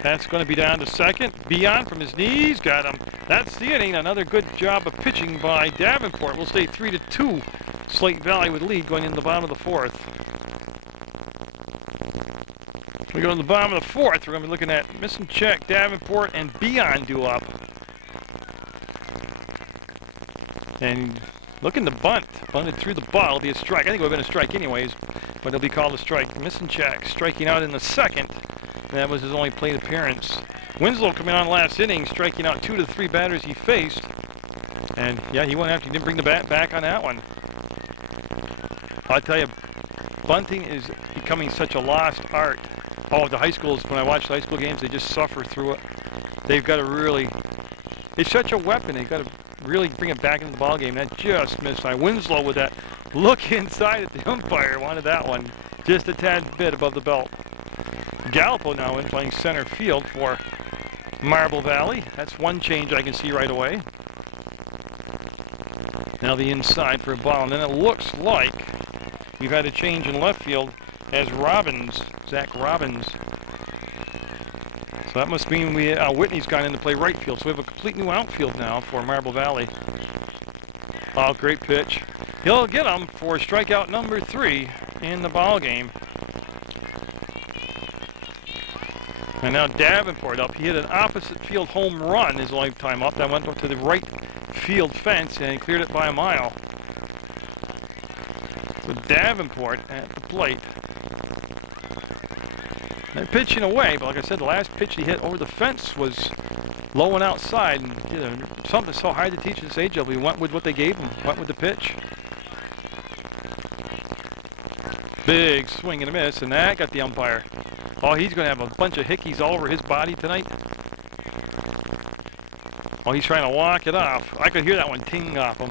That's going to be down to second. Beyond from his knees, got him. That's the inning. Another good job of pitching by Davenport. We'll stay 3-2. Slate Valley with lead going into the bottom of the fourth. We go to the bottom of the fourth. We're going to be looking at missing check, Davenport, and Beyond due up. And looking to bunt. Bunted through the ball. It'll be a strike. I think it would have been a strike anyways, but it'll be called a strike. Missing check, striking out in the second. That was his only plate appearance. Winslow coming on last inning, striking out 2 of the 3 batters he faced. And yeah, he went after. He didn't bring the bat back on that one. I'll tell you, bunting is becoming such a lost art. Oh, the high schools, when I watch the high school games, they just suffer through it. They've got to really, it's such a weapon. They've got to really bring it back into the ball game. That just missed. Winslow with that look inside at the umpire, wanted that one just a tad bit above the belt. Gallipo now in playing center field for Marble Valley. That's one change I can see right away. Now the inside for a ball, and then it looks like we've had a change in left field as Robbins, Zach Robbins. So that must mean Whitney's gone in to play right field. So we have a complete new outfield now for Marble Valley. Oh, great pitch. He'll get him for strikeout number 3 in the ball game. And now Davenport up. He hit an opposite field home run his lifetime up. That went up to the right field fence and cleared it by a mile. With Davenport at the plate. They're pitching away, but like I said, the last pitch he hit over the fence was low and outside. And you know, something so hard to teach at this age level. He went with what they gave him, went with the pitch. Big swing and a miss, and that got the umpire. Oh, he's going to have a bunch of hickeys all over his body tonight. Oh, he's trying to walk it off. I could hear that one ting off him.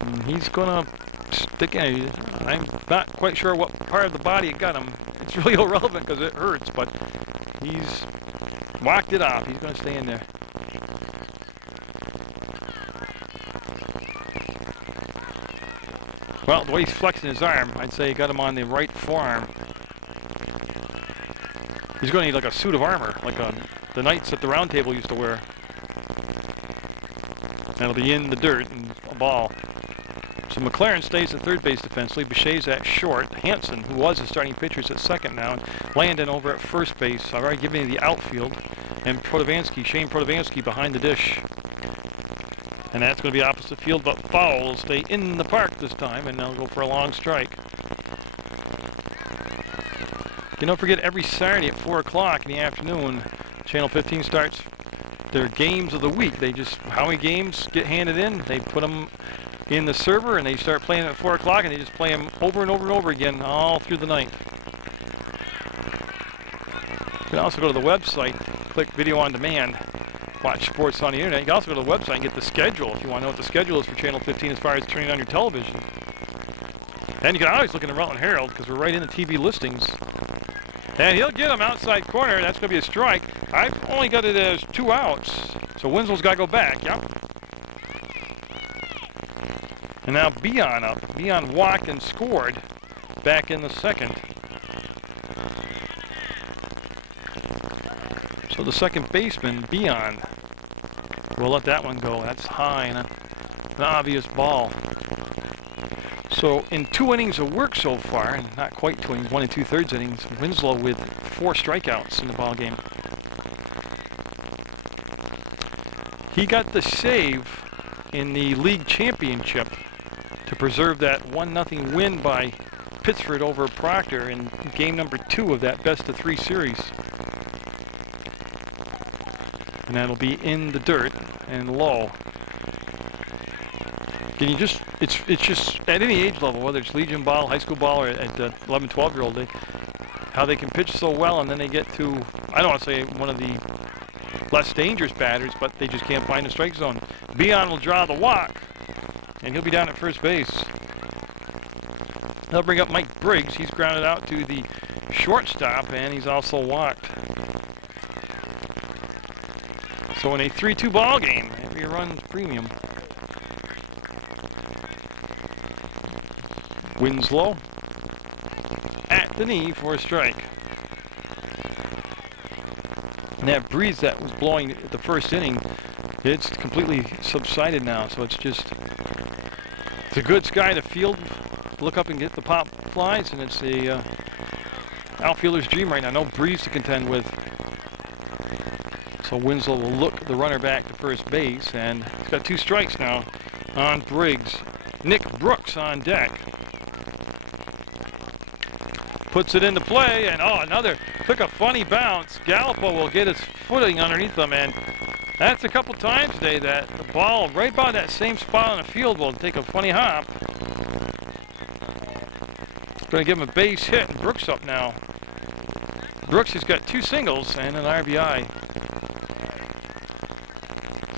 And he's going to stick in. I'm not quite sure what part of the body it got him. It's really irrelevant because it hurts, but he's walked it off. He's going to stay in there. Well, the way he's flexing his arm, I'd say he got him on the right forearm. He's going to need like a suit of armor, like the knights at the round table used to wear. That'll be in the dirt and a ball. So McLaren stays at third base defensively. Bichet's at short. Hansen, who was the starting pitcher, is at second now. And Landon over at first base. I've already given you the outfield. And Protovansky, Shane Protovansky behind the dish. And that's going to be opposite field, but foul will stay in the park this time, and they'll go for a long strike. You don't forget, every Saturday at 4 o'clock in the afternoon, Channel 15 starts their games of the week. They just, how many games get handed in? They put them in the server, and they start playing at 4 o'clock, and they just play them over and over and over again all through the night. You can also go to the website, click Video on Demand, watch sports on the internet. You can also go to the website and get the schedule if you want to know what the schedule is for Channel 15 as far as turning on your television. And you can always look in the Rutland Herald because we're right in the TV listings. And he'll get him outside corner. That's going to be a strike. I've only got it as 2 outs. So Winslow's got to go back. Yep. And now Beon up. Beon walked and scored back in the second. So the second baseman, Beon, will let that one go. That's high and an obvious ball. So in 2 innings of work so far, and not quite 2 innings, 1 2/3 innings, Winslow with 4 strikeouts in the ball game. He got the save in the league championship to preserve that 1-0 win by Pittsford over Proctor in game number 2 of that best-of-3 series. And that'll be in the dirt and low. Can you just, it's just at any age level, whether it's Legion ball, high school ball, or at 11, 12-year-old, how they can pitch so well, and then they get to, I don't want to say one of the less dangerous batters, but they just can't find the strike zone. Beon will draw the walk, and he'll be down at first base. They'll bring up Mike Briggs. He's grounded out to the shortstop, and he's also walked. So in a 3-2 ball game, every run's premium. Winslow at the knee for a strike. And that breeze that was blowing at the first inning, it's completely subsided now. So it's a good sky to field, look up and get the pop flies, and it's a outfielder's dream right now. No breeze to contend with. So Winslow will look the runner back to first base, and he's got 2 strikes now on Briggs. Nick Brooks on deck. Puts it into play, and another took a funny bounce. Gallipo will get his footing underneath them, and that's a couple times today that the ball right by that same spot on the field will take a funny hop. Going to give him a base hit, and Brooks up now. Brooks has got 2 singles and an RBI.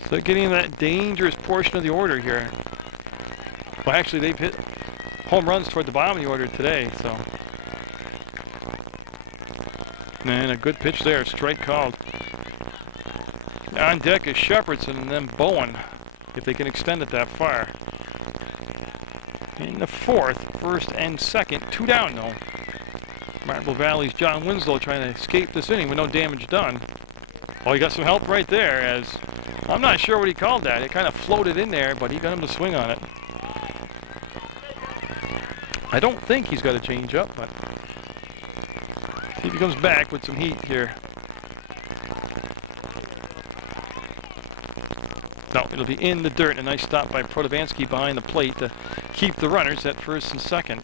So they're getting in that dangerous portion of the order here. Well, actually, they've hit home runs toward the bottom of the order today, so. And a good pitch there, strike called. On deck is Shepherdson and then Bowen, if they can extend it that far. In the 4th, first and second, 2 down though. Marble Valley's John Winslow trying to escape this inning with no damage done. Well, he got some help right there, as I'm not sure what he called that. It kind of floated in there, but he got him to swing on it. I don't think he's got a change up, but see if he comes back with some heat here. No, it'll be in the dirt. A nice stop by Protovansky behind the plate to keep the runners at first and second.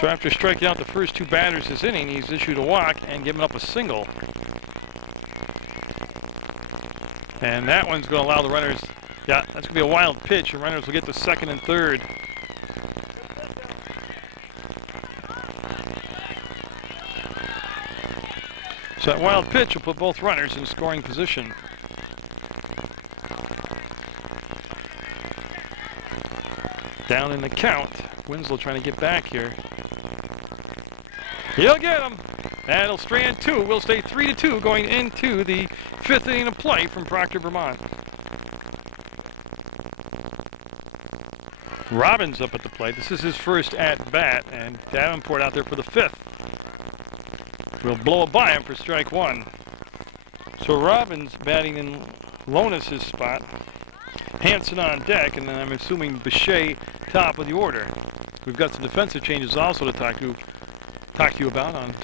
So after striking out the first 2 batters this inning, he's issued a walk and given up a single. And that one's going to allow the runners, yeah, that's going to be a wild pitch, and runners will get to second and third. So that wild pitch will put both runners in scoring position. Down in the count. Winslow trying to get back here. He'll get him. That'll strand 2. We'll stay 3-2 going into the 5th inning of play from Proctor, Vermont. Robbins up at the plate. This is his first at-bat, and Davenport out there for the 5th. We'll blow it by him for strike 1. So Robbins batting in Lonis' spot. Hanson on deck, and then I'm assuming Bechet top of the order. We've got some defensive changes also to talk to you about on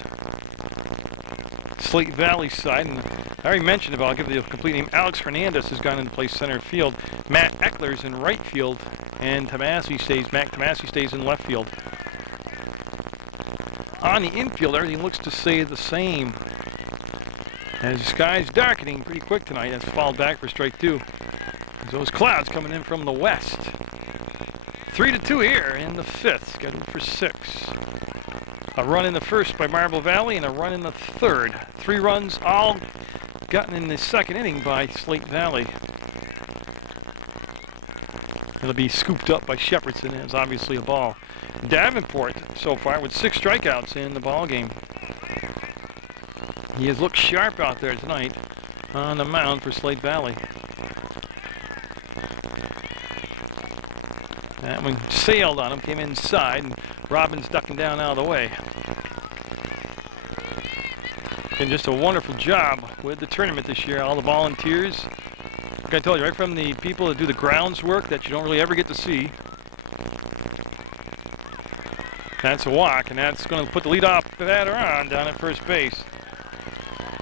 Slate Valley side. And I already mentioned it, but I'll give the complete name. Alex Hernandez has gone into play center field. Matt Eckler's in right field, and Matt Tomasi stays in left field. On the infield, everything looks to stay the same. As the sky's darkening pretty quick tonight, that's fouled back for strike two. There's those clouds coming in from the west. 3-2 here in the fifth, scheduled for 6. A run in the first by Marble Valley and a run in the third. 3 runs all gotten in the second inning by Slate Valley. It'll be scooped up by Shepherdson, and it's obviously a ball. Davenport so far with 6 strikeouts in the ball game. He has looked sharp out there tonight on the mound for Slate Valley. That one sailed on him, came inside, and Robbins ducking down out of the way. Been just a wonderful job with the tournament this year. All the volunteers, like I told you, right from the people that do the grounds work that you don't really ever get to see. That's a walk, and that's going to put the leadoff batter on down at first base.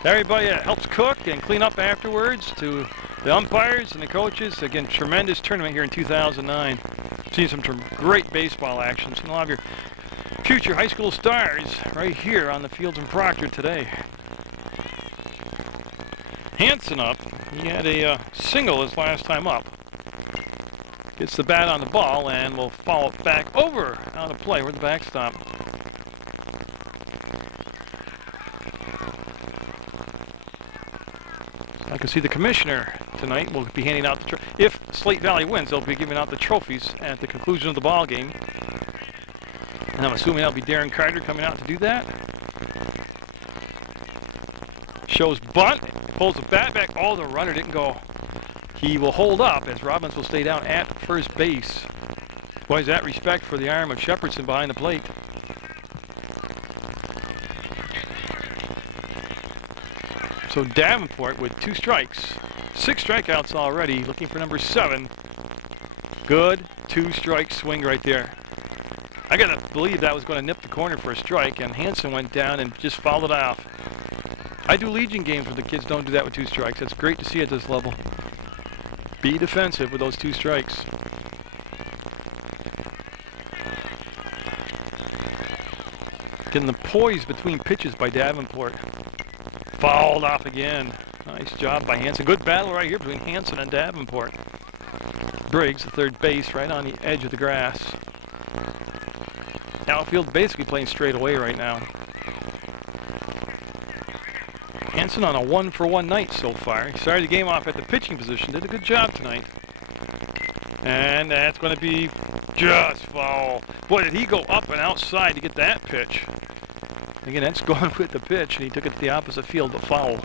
Everybody that helps cook and clean up afterwards, to the umpires and the coaches. Again, tremendous tournament here in 2009. Seen some great baseball action. Seen a lot of your future high school stars right here on the fields in Proctor today. Hanson up. He had a single his last time up. Gets the bat on the ball and will follow it back over out of play with the backstop. I can see the commissioner tonight will be handing out the if Slate Valley wins, they'll be giving out the trophies at the conclusion of the ball game. And I'm assuming that'll be Darren Carter coming out to do that. Shows bunt, pulls the bat back. Oh, the runner didn't go. He will hold up as Robbins will stay down at first base. Boy, is that respect for the arm of Shepherdson behind the plate. So Davenport with 2 strikes. 6 strikeouts already, looking for number 7. Good 2-strike swing right there. I gotta believe that was going to nip the corner for a strike, and Hanson went down and just fouled it off. I do Legion games where the kids don't do that with 2 strikes. That's great to see at this level. Be defensive with those 2 strikes. Getting the poise between pitches by Davenport. Fouled off again. Nice job by Hanson. Good battle right here between Hanson and Davenport. Briggs, the third base, right on the edge of the grass. Outfield basically playing straight away right now. Hanson on a 1-for-1 night so far. He started the game off at the pitching position. Did a good job tonight. And that's going to be just foul. Boy, did he go up and outside to get that pitch. Again, that's going with the pitch, and he took it to the opposite field, but foul.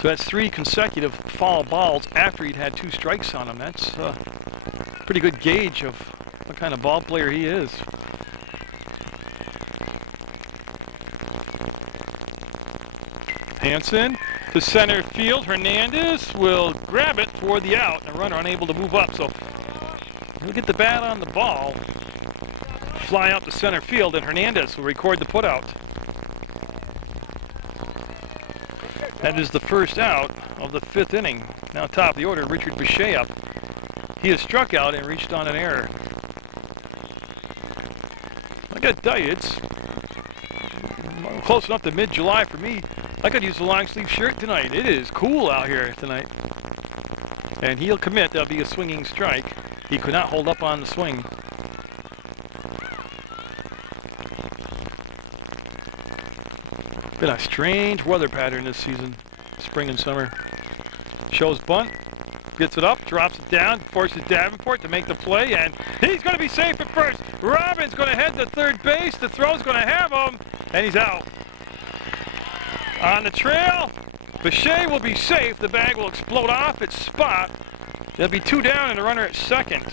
So that's 3 consecutive foul balls after he'd had 2 strikes on him. That's a pretty good gauge of what kind of ball player he is. Hanson to center field. Hernandez will grab it for the out. The runner unable to move up, so he'll get the bat on the ball. Fly out to center field, and Hernandez will record the putout. That is the first out of the 5th inning. Now top of the order, Richard Boucher up. He has struck out and reached on an error. I gotta tell you, it's close enough to mid-July for me. I could use a long sleeve shirt tonight. It is cool out here tonight. And he'll commit. That'll be a swinging strike. He could not hold up on the swing. Been a strange weather pattern this season, spring and summer. Shows bunt, gets it up, drops it down, forces Davenport to make the play, and he's going to be safe at first. Robbins going to head to third base. The throw's going to have him, and he's out. On the trail, Boucher will be safe. The bag will explode off its spot. There'll be 2 down and a runner at second.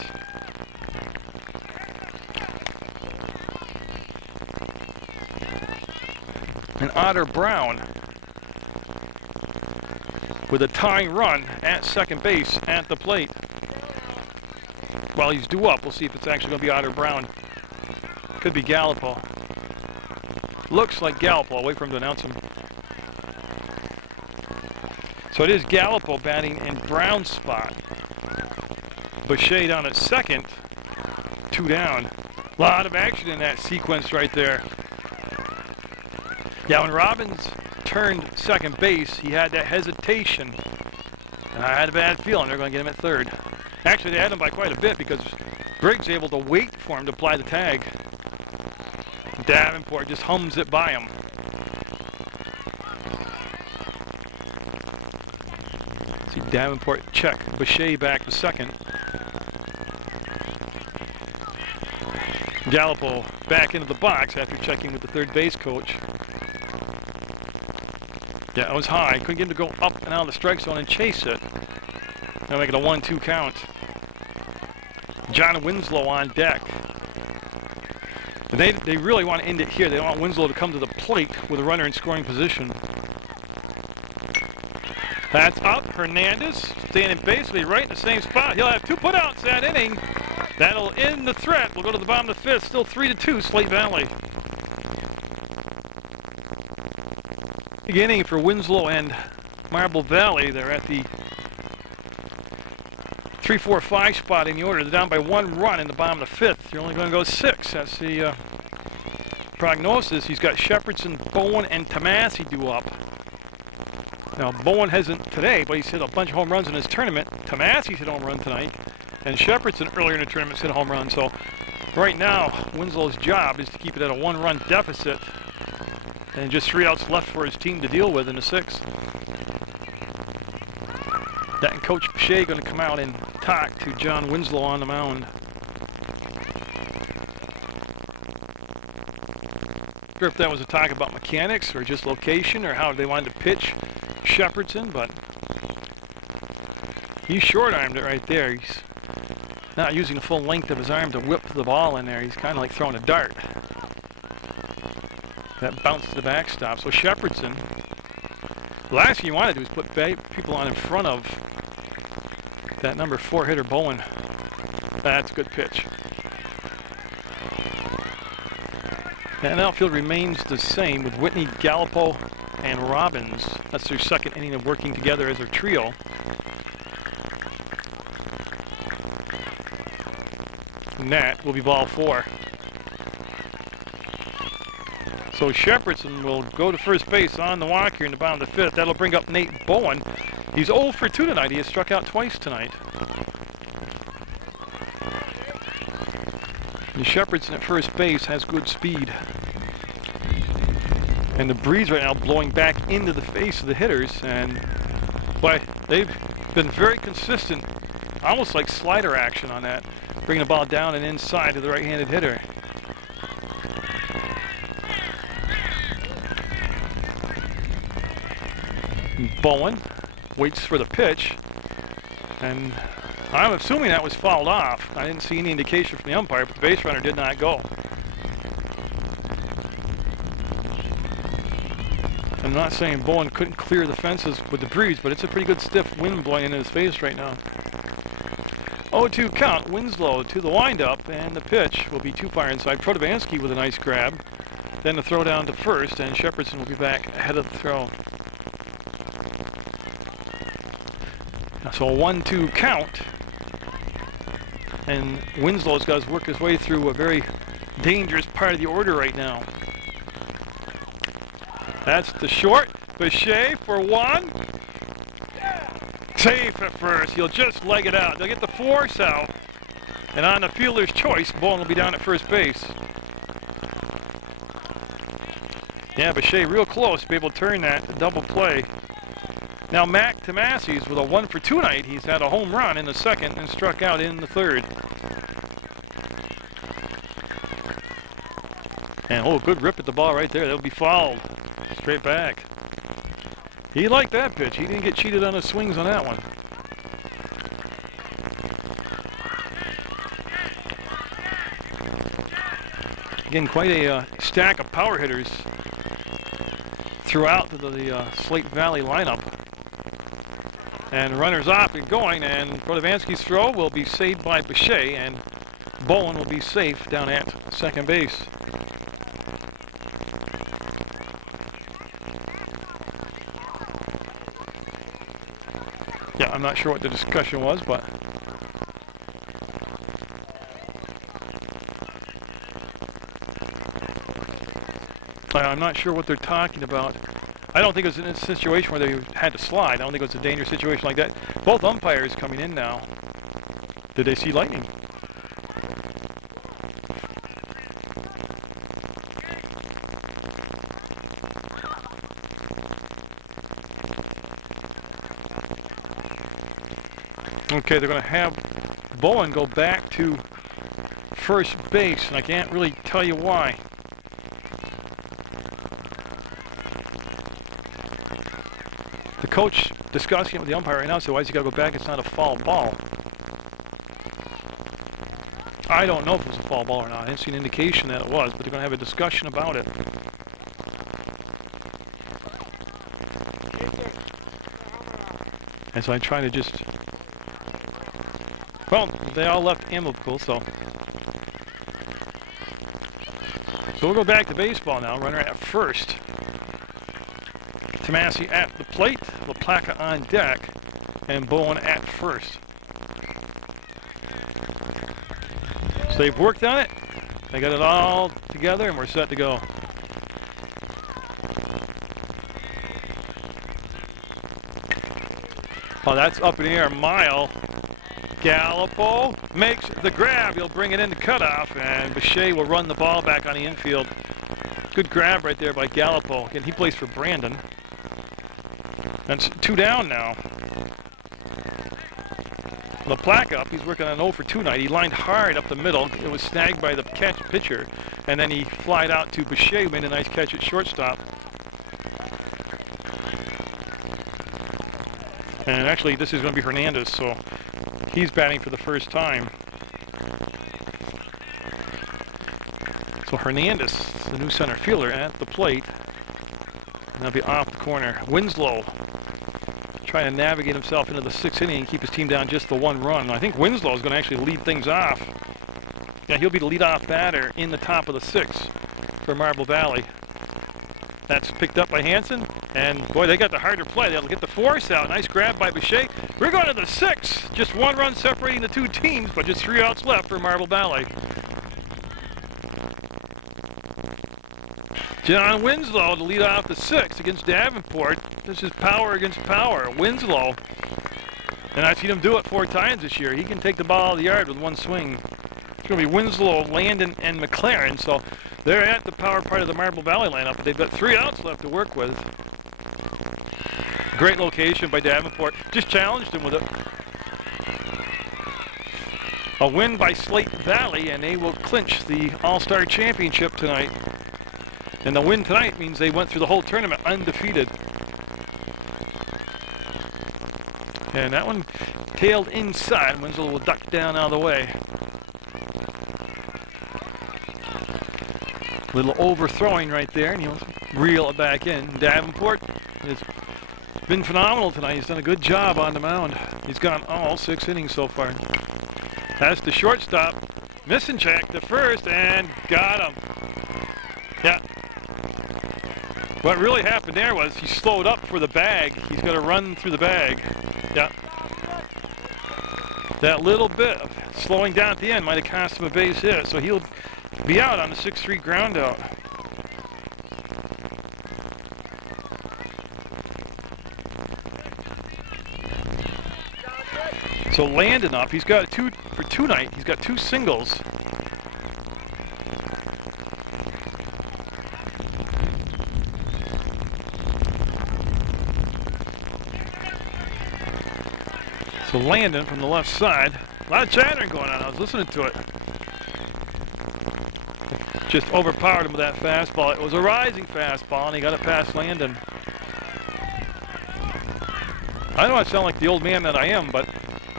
And Otter Brown with a tying run at second base at the plate. While he's due up, we'll see if it's actually going to be Otter Brown. Could be Gallipo. Looks like Gallipo. I'll wait for him to announce him. So it is Gallipo batting in Brown's spot. Boucher down at second, 2 down. A lot of action in that sequence right there. Yeah, when Robbins turned second base, he had that hesitation. And I had a bad feeling they're going to get him at third. Actually, they had him by quite a bit because Briggs able to wait for him to apply the tag. Davenport just hums it by him. See Davenport check. Boucher back to second. Gallipo back into the box after checking with the third base coach. Yeah, it was high. Couldn't get him to go up and out of the strike zone and chase it. Now make it a 1-2 count. John Winslow on deck. They really want to end it here. They don't want Winslow to come to the plate with a runner in scoring position. That's up. Hernandez standing basically right in the same spot. He'll have 2 putouts that inning. That'll end the threat. We'll go to the bottom of the 5th. Still 3-2, Slate Valley. Big inning for Winslow and Marble Valley. They're at the 3-4-5 spot in the order. They're down by 1 run in the bottom of the 5th. You're only going to go 6. That's the prognosis. He's got Shepherdson, Bowen, and Tomasi due up. Now, Bowen hasn't today, but he's hit a bunch of home runs in his tournament. Tomasi's hit a home run tonight. And Shepherdson earlier in the tournament hit a home run. So right now, Winslow's job is to keep it at a 1-run deficit. And just 3 outs left for his team to deal with in the 6th. That and Coach Shea going to come out and talk to John Winslow on the mound. Not sure if that was a talk about mechanics or just location or how they wanted to pitch Shepherdson, but he short-armed it right there. He's not using the full length of his arm to whip the ball in there. He's kind of like throwing a dart. That bounced to the backstop. So Shepherdson, the last thing you want to do is put people on in front of that number 4 hitter Bowen. That's a good pitch. And outfield remains the same with Whitney, Gallipo, and Robbins. That's their 2nd inning of working together as a trio. And that will be ball 4. So Shepherdson will go to first base on the walk here in the bottom of the 5th. That'll bring up Nate Bowen. He's 0 for 2 tonight. He has struck out twice tonight. And Shepherdson at first base has good speed. And the breeze right now blowing back into the face of the hitters. And boy, they've been very consistent, almost like slider action on that, bringing the ball down and inside to the right-handed hitter. Bowen waits for the pitch, and I'm assuming that was fouled off. I didn't see any indication from the umpire, but the base runner did not go. I'm not saying Bowen couldn't clear the fences with the breeze, but it's a pretty good stiff wind blowing into his face right now. 0-2 count. Winslow to the windup, and the pitch will be too far inside. Protovansky with a nice grab. Then the throw down to first, and Shepherdson will be back ahead of the throw. So a 1-2 count. And Winslow's got to work his way through a very dangerous part of the order right now. That's the short. Boucher for 1. Safe at first. He'll just leg it out. They'll get the force out. And on the fielder's choice, Bowen will be down at first base. Yeah, Boucher real close to be able to turn that double play. Now Mac Tomasi's with a 1 for 2 night. He's had a home run in the 2nd and struck out in the 3rd. And oh, good rip at the ball right there. That'll be fouled. Straight back. He liked that pitch. He didn't get cheated on his swings on that one. Again, quite a stack of power hitters throughout the Slate Valley lineup. And runners up and going, and Protovansky's throw will be saved by Boucher, and Bowen will be safe down at second base. I'm not sure what the discussion was, but I'm not sure what they're talking about. I don't think it was in a situation where they had to slide. I don't think it was a dangerous situation like that. Both umpires coming in now. Did they see lightning? Okay, they're going to have Bowen go back to first base, and I can't really tell you why. The coach discussing it with the umpire right now, so why does he got to go back? It's not a foul ball. I don't know if it was a foul ball or not. I didn't see an indication that it was, but they're going to have a discussion about it. And so I try to just... Well, they all left amicable, so we'll go back to baseball now. Runner at first. Tomasi at the plate, LaPlaca on deck, and Bowen at first. So they've worked on it. They got it all together, and we're set to go. Oh, that's up in the air a mile. Gallipo makes the grab. He'll bring it in the cutoff, and Boucher will run the ball back on the infield. Good grab right there by Gallipo. Again, he plays for Brandon. That's 2 down now. LaPlaca up. He's working on an 0 for 2 night. He lined hard up the middle. It was snagged by the pitcher, and then he flied out to Boucher, who made a nice catch at shortstop. And actually, this is going to be Hernandez, so he's batting for the first time. So Hernandez, the new center fielder, at the plate. And that'll be off the corner. Winslow trying to navigate himself into the 6th inning and keep his team down just the 1 run. I think Winslow is going to actually lead things off. Yeah, he'll be the leadoff batter in the top of the 6th for Marble Valley. That's picked up by Hansen, and boy, they got the harder play. They'll get the force out. Nice grab by Boucher. We're going to the 6th. Just 1 run separating the 2 teams, but just 3 outs left for Marble Valley. John Winslow to lead off the 6th against Davenport. This is power against power. Winslow, and I've seen him do it 4 times this year. He can take the ball out of the yard with 1 swing. It's going to be Winslow, Landon, and McLaren. So they're at the power part of the Marble Valley lineup. They've got 3 outs left to work with. Great location by Davenport. Just challenged him with it. A win by Slate Valley, and they will clinch the All-Star Championship tonight. And the win tonight means they went through the whole tournament undefeated. And that one tailed inside. Winslow will duck down out of the way. Little overthrowing right there, and he'll reel it back in. Davenport has been phenomenal tonight. He's done a good job on the mound. He's gone all 6 innings so far. That's the shortstop. Missing check to first, and got him. Yeah. What really happened there was he slowed up for the bag. He's going to run through the bag. Yeah. That little bit of slowing down at the end might have cost him a base hit, so he'll be out on the 6-3 ground out. So Landon up. He's got 2 for 2 night. He's got 2 singles. So Landon from the left side. A lot of chattering going on. I was listening to it. Just overpowered him with that fastball. It was a rising fastball, and he got it past Landon. I know I sound like the old man that I am, but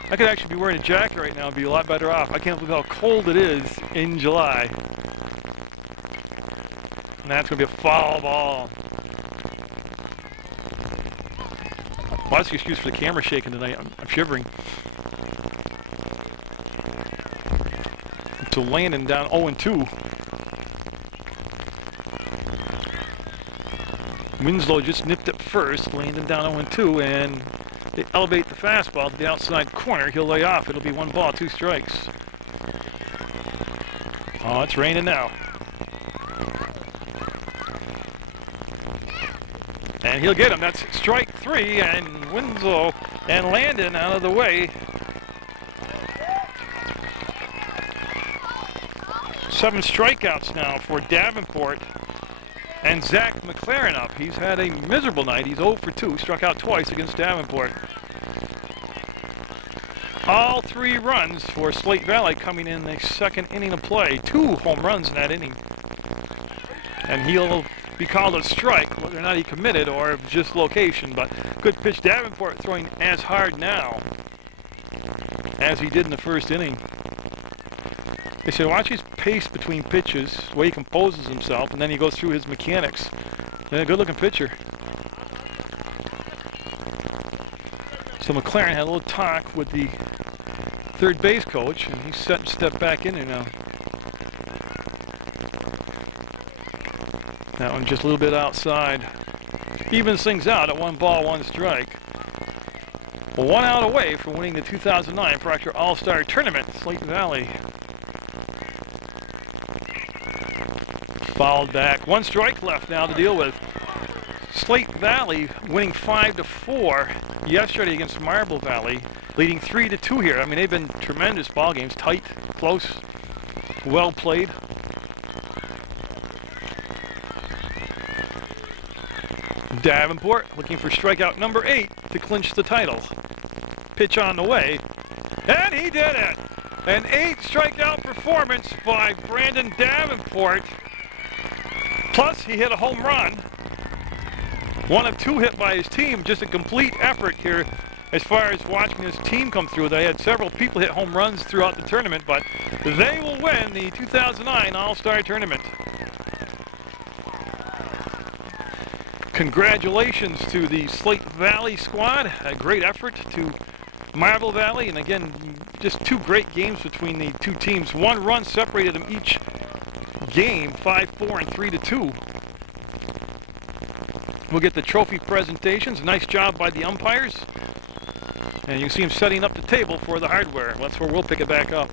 I could actually be wearing a jacket right now and be a lot better off. I can't believe how cold it is in July. And that's going to be a foul ball. Well, that's the excuse for the camera shaking tonight. I'm shivering. So Landon down 0-2. Winslow just nipped it first. Landon down 0-2, and They elevate the fastball to the outside corner. He'll lay off. It'll be 1 ball, 2 strikes. Oh, it's raining now. And he'll get him. That's strike 3, and Winslow and Landon out of the way. 7 strikeouts now for Davenport. And Zach McLaren up. He's had a miserable night. He's 0 for 2, struck out twice against Davenport. All 3 runs for Slate Valley coming in the second inning of play. 2 home runs in that inning. And he'll be called a strike, whether or not he committed or just location. But good pitch. Davenport throwing as hard now as he did in the first inning. They said, watch his pace between pitches, the way he composes himself, and then he goes through his mechanics. And a good-looking pitcher. So McLaren had a little talk with the third base coach, and he's set to step back in there now. That one just a little bit outside. Evens things out at 1 ball, 1 strike. 1 out away from winning the 2009 Proctor All-Star Tournament, Slate Valley. Fouled back. 1 strike left now to deal with. Slate Valley winning 5-4 yesterday against Marble Valley, leading 3-2 here. I mean, they've been tremendous ball games, tight, close, well played. Davenport looking for strikeout number 8 to clinch the title. Pitch on the way, and he did it! An 8 strikeout performance by Brandon Davenport. Plus, he hit a home run. 1 of 2 hit by his team. Just a complete effort here as far as watching his team come through. They had several people hit home runs throughout the tournament, but they will win the 2009 All-Star Tournament. Congratulations to the Slate Valley squad. A great effort to Marble Valley. And again, just 2 great games between the 2 teams. 1 run separated them each game, 5-4 and 3-2. We'll get the trophy presentations. Nice job by the umpires. And you see him setting up the table for the hardware. That's where we'll pick it back up.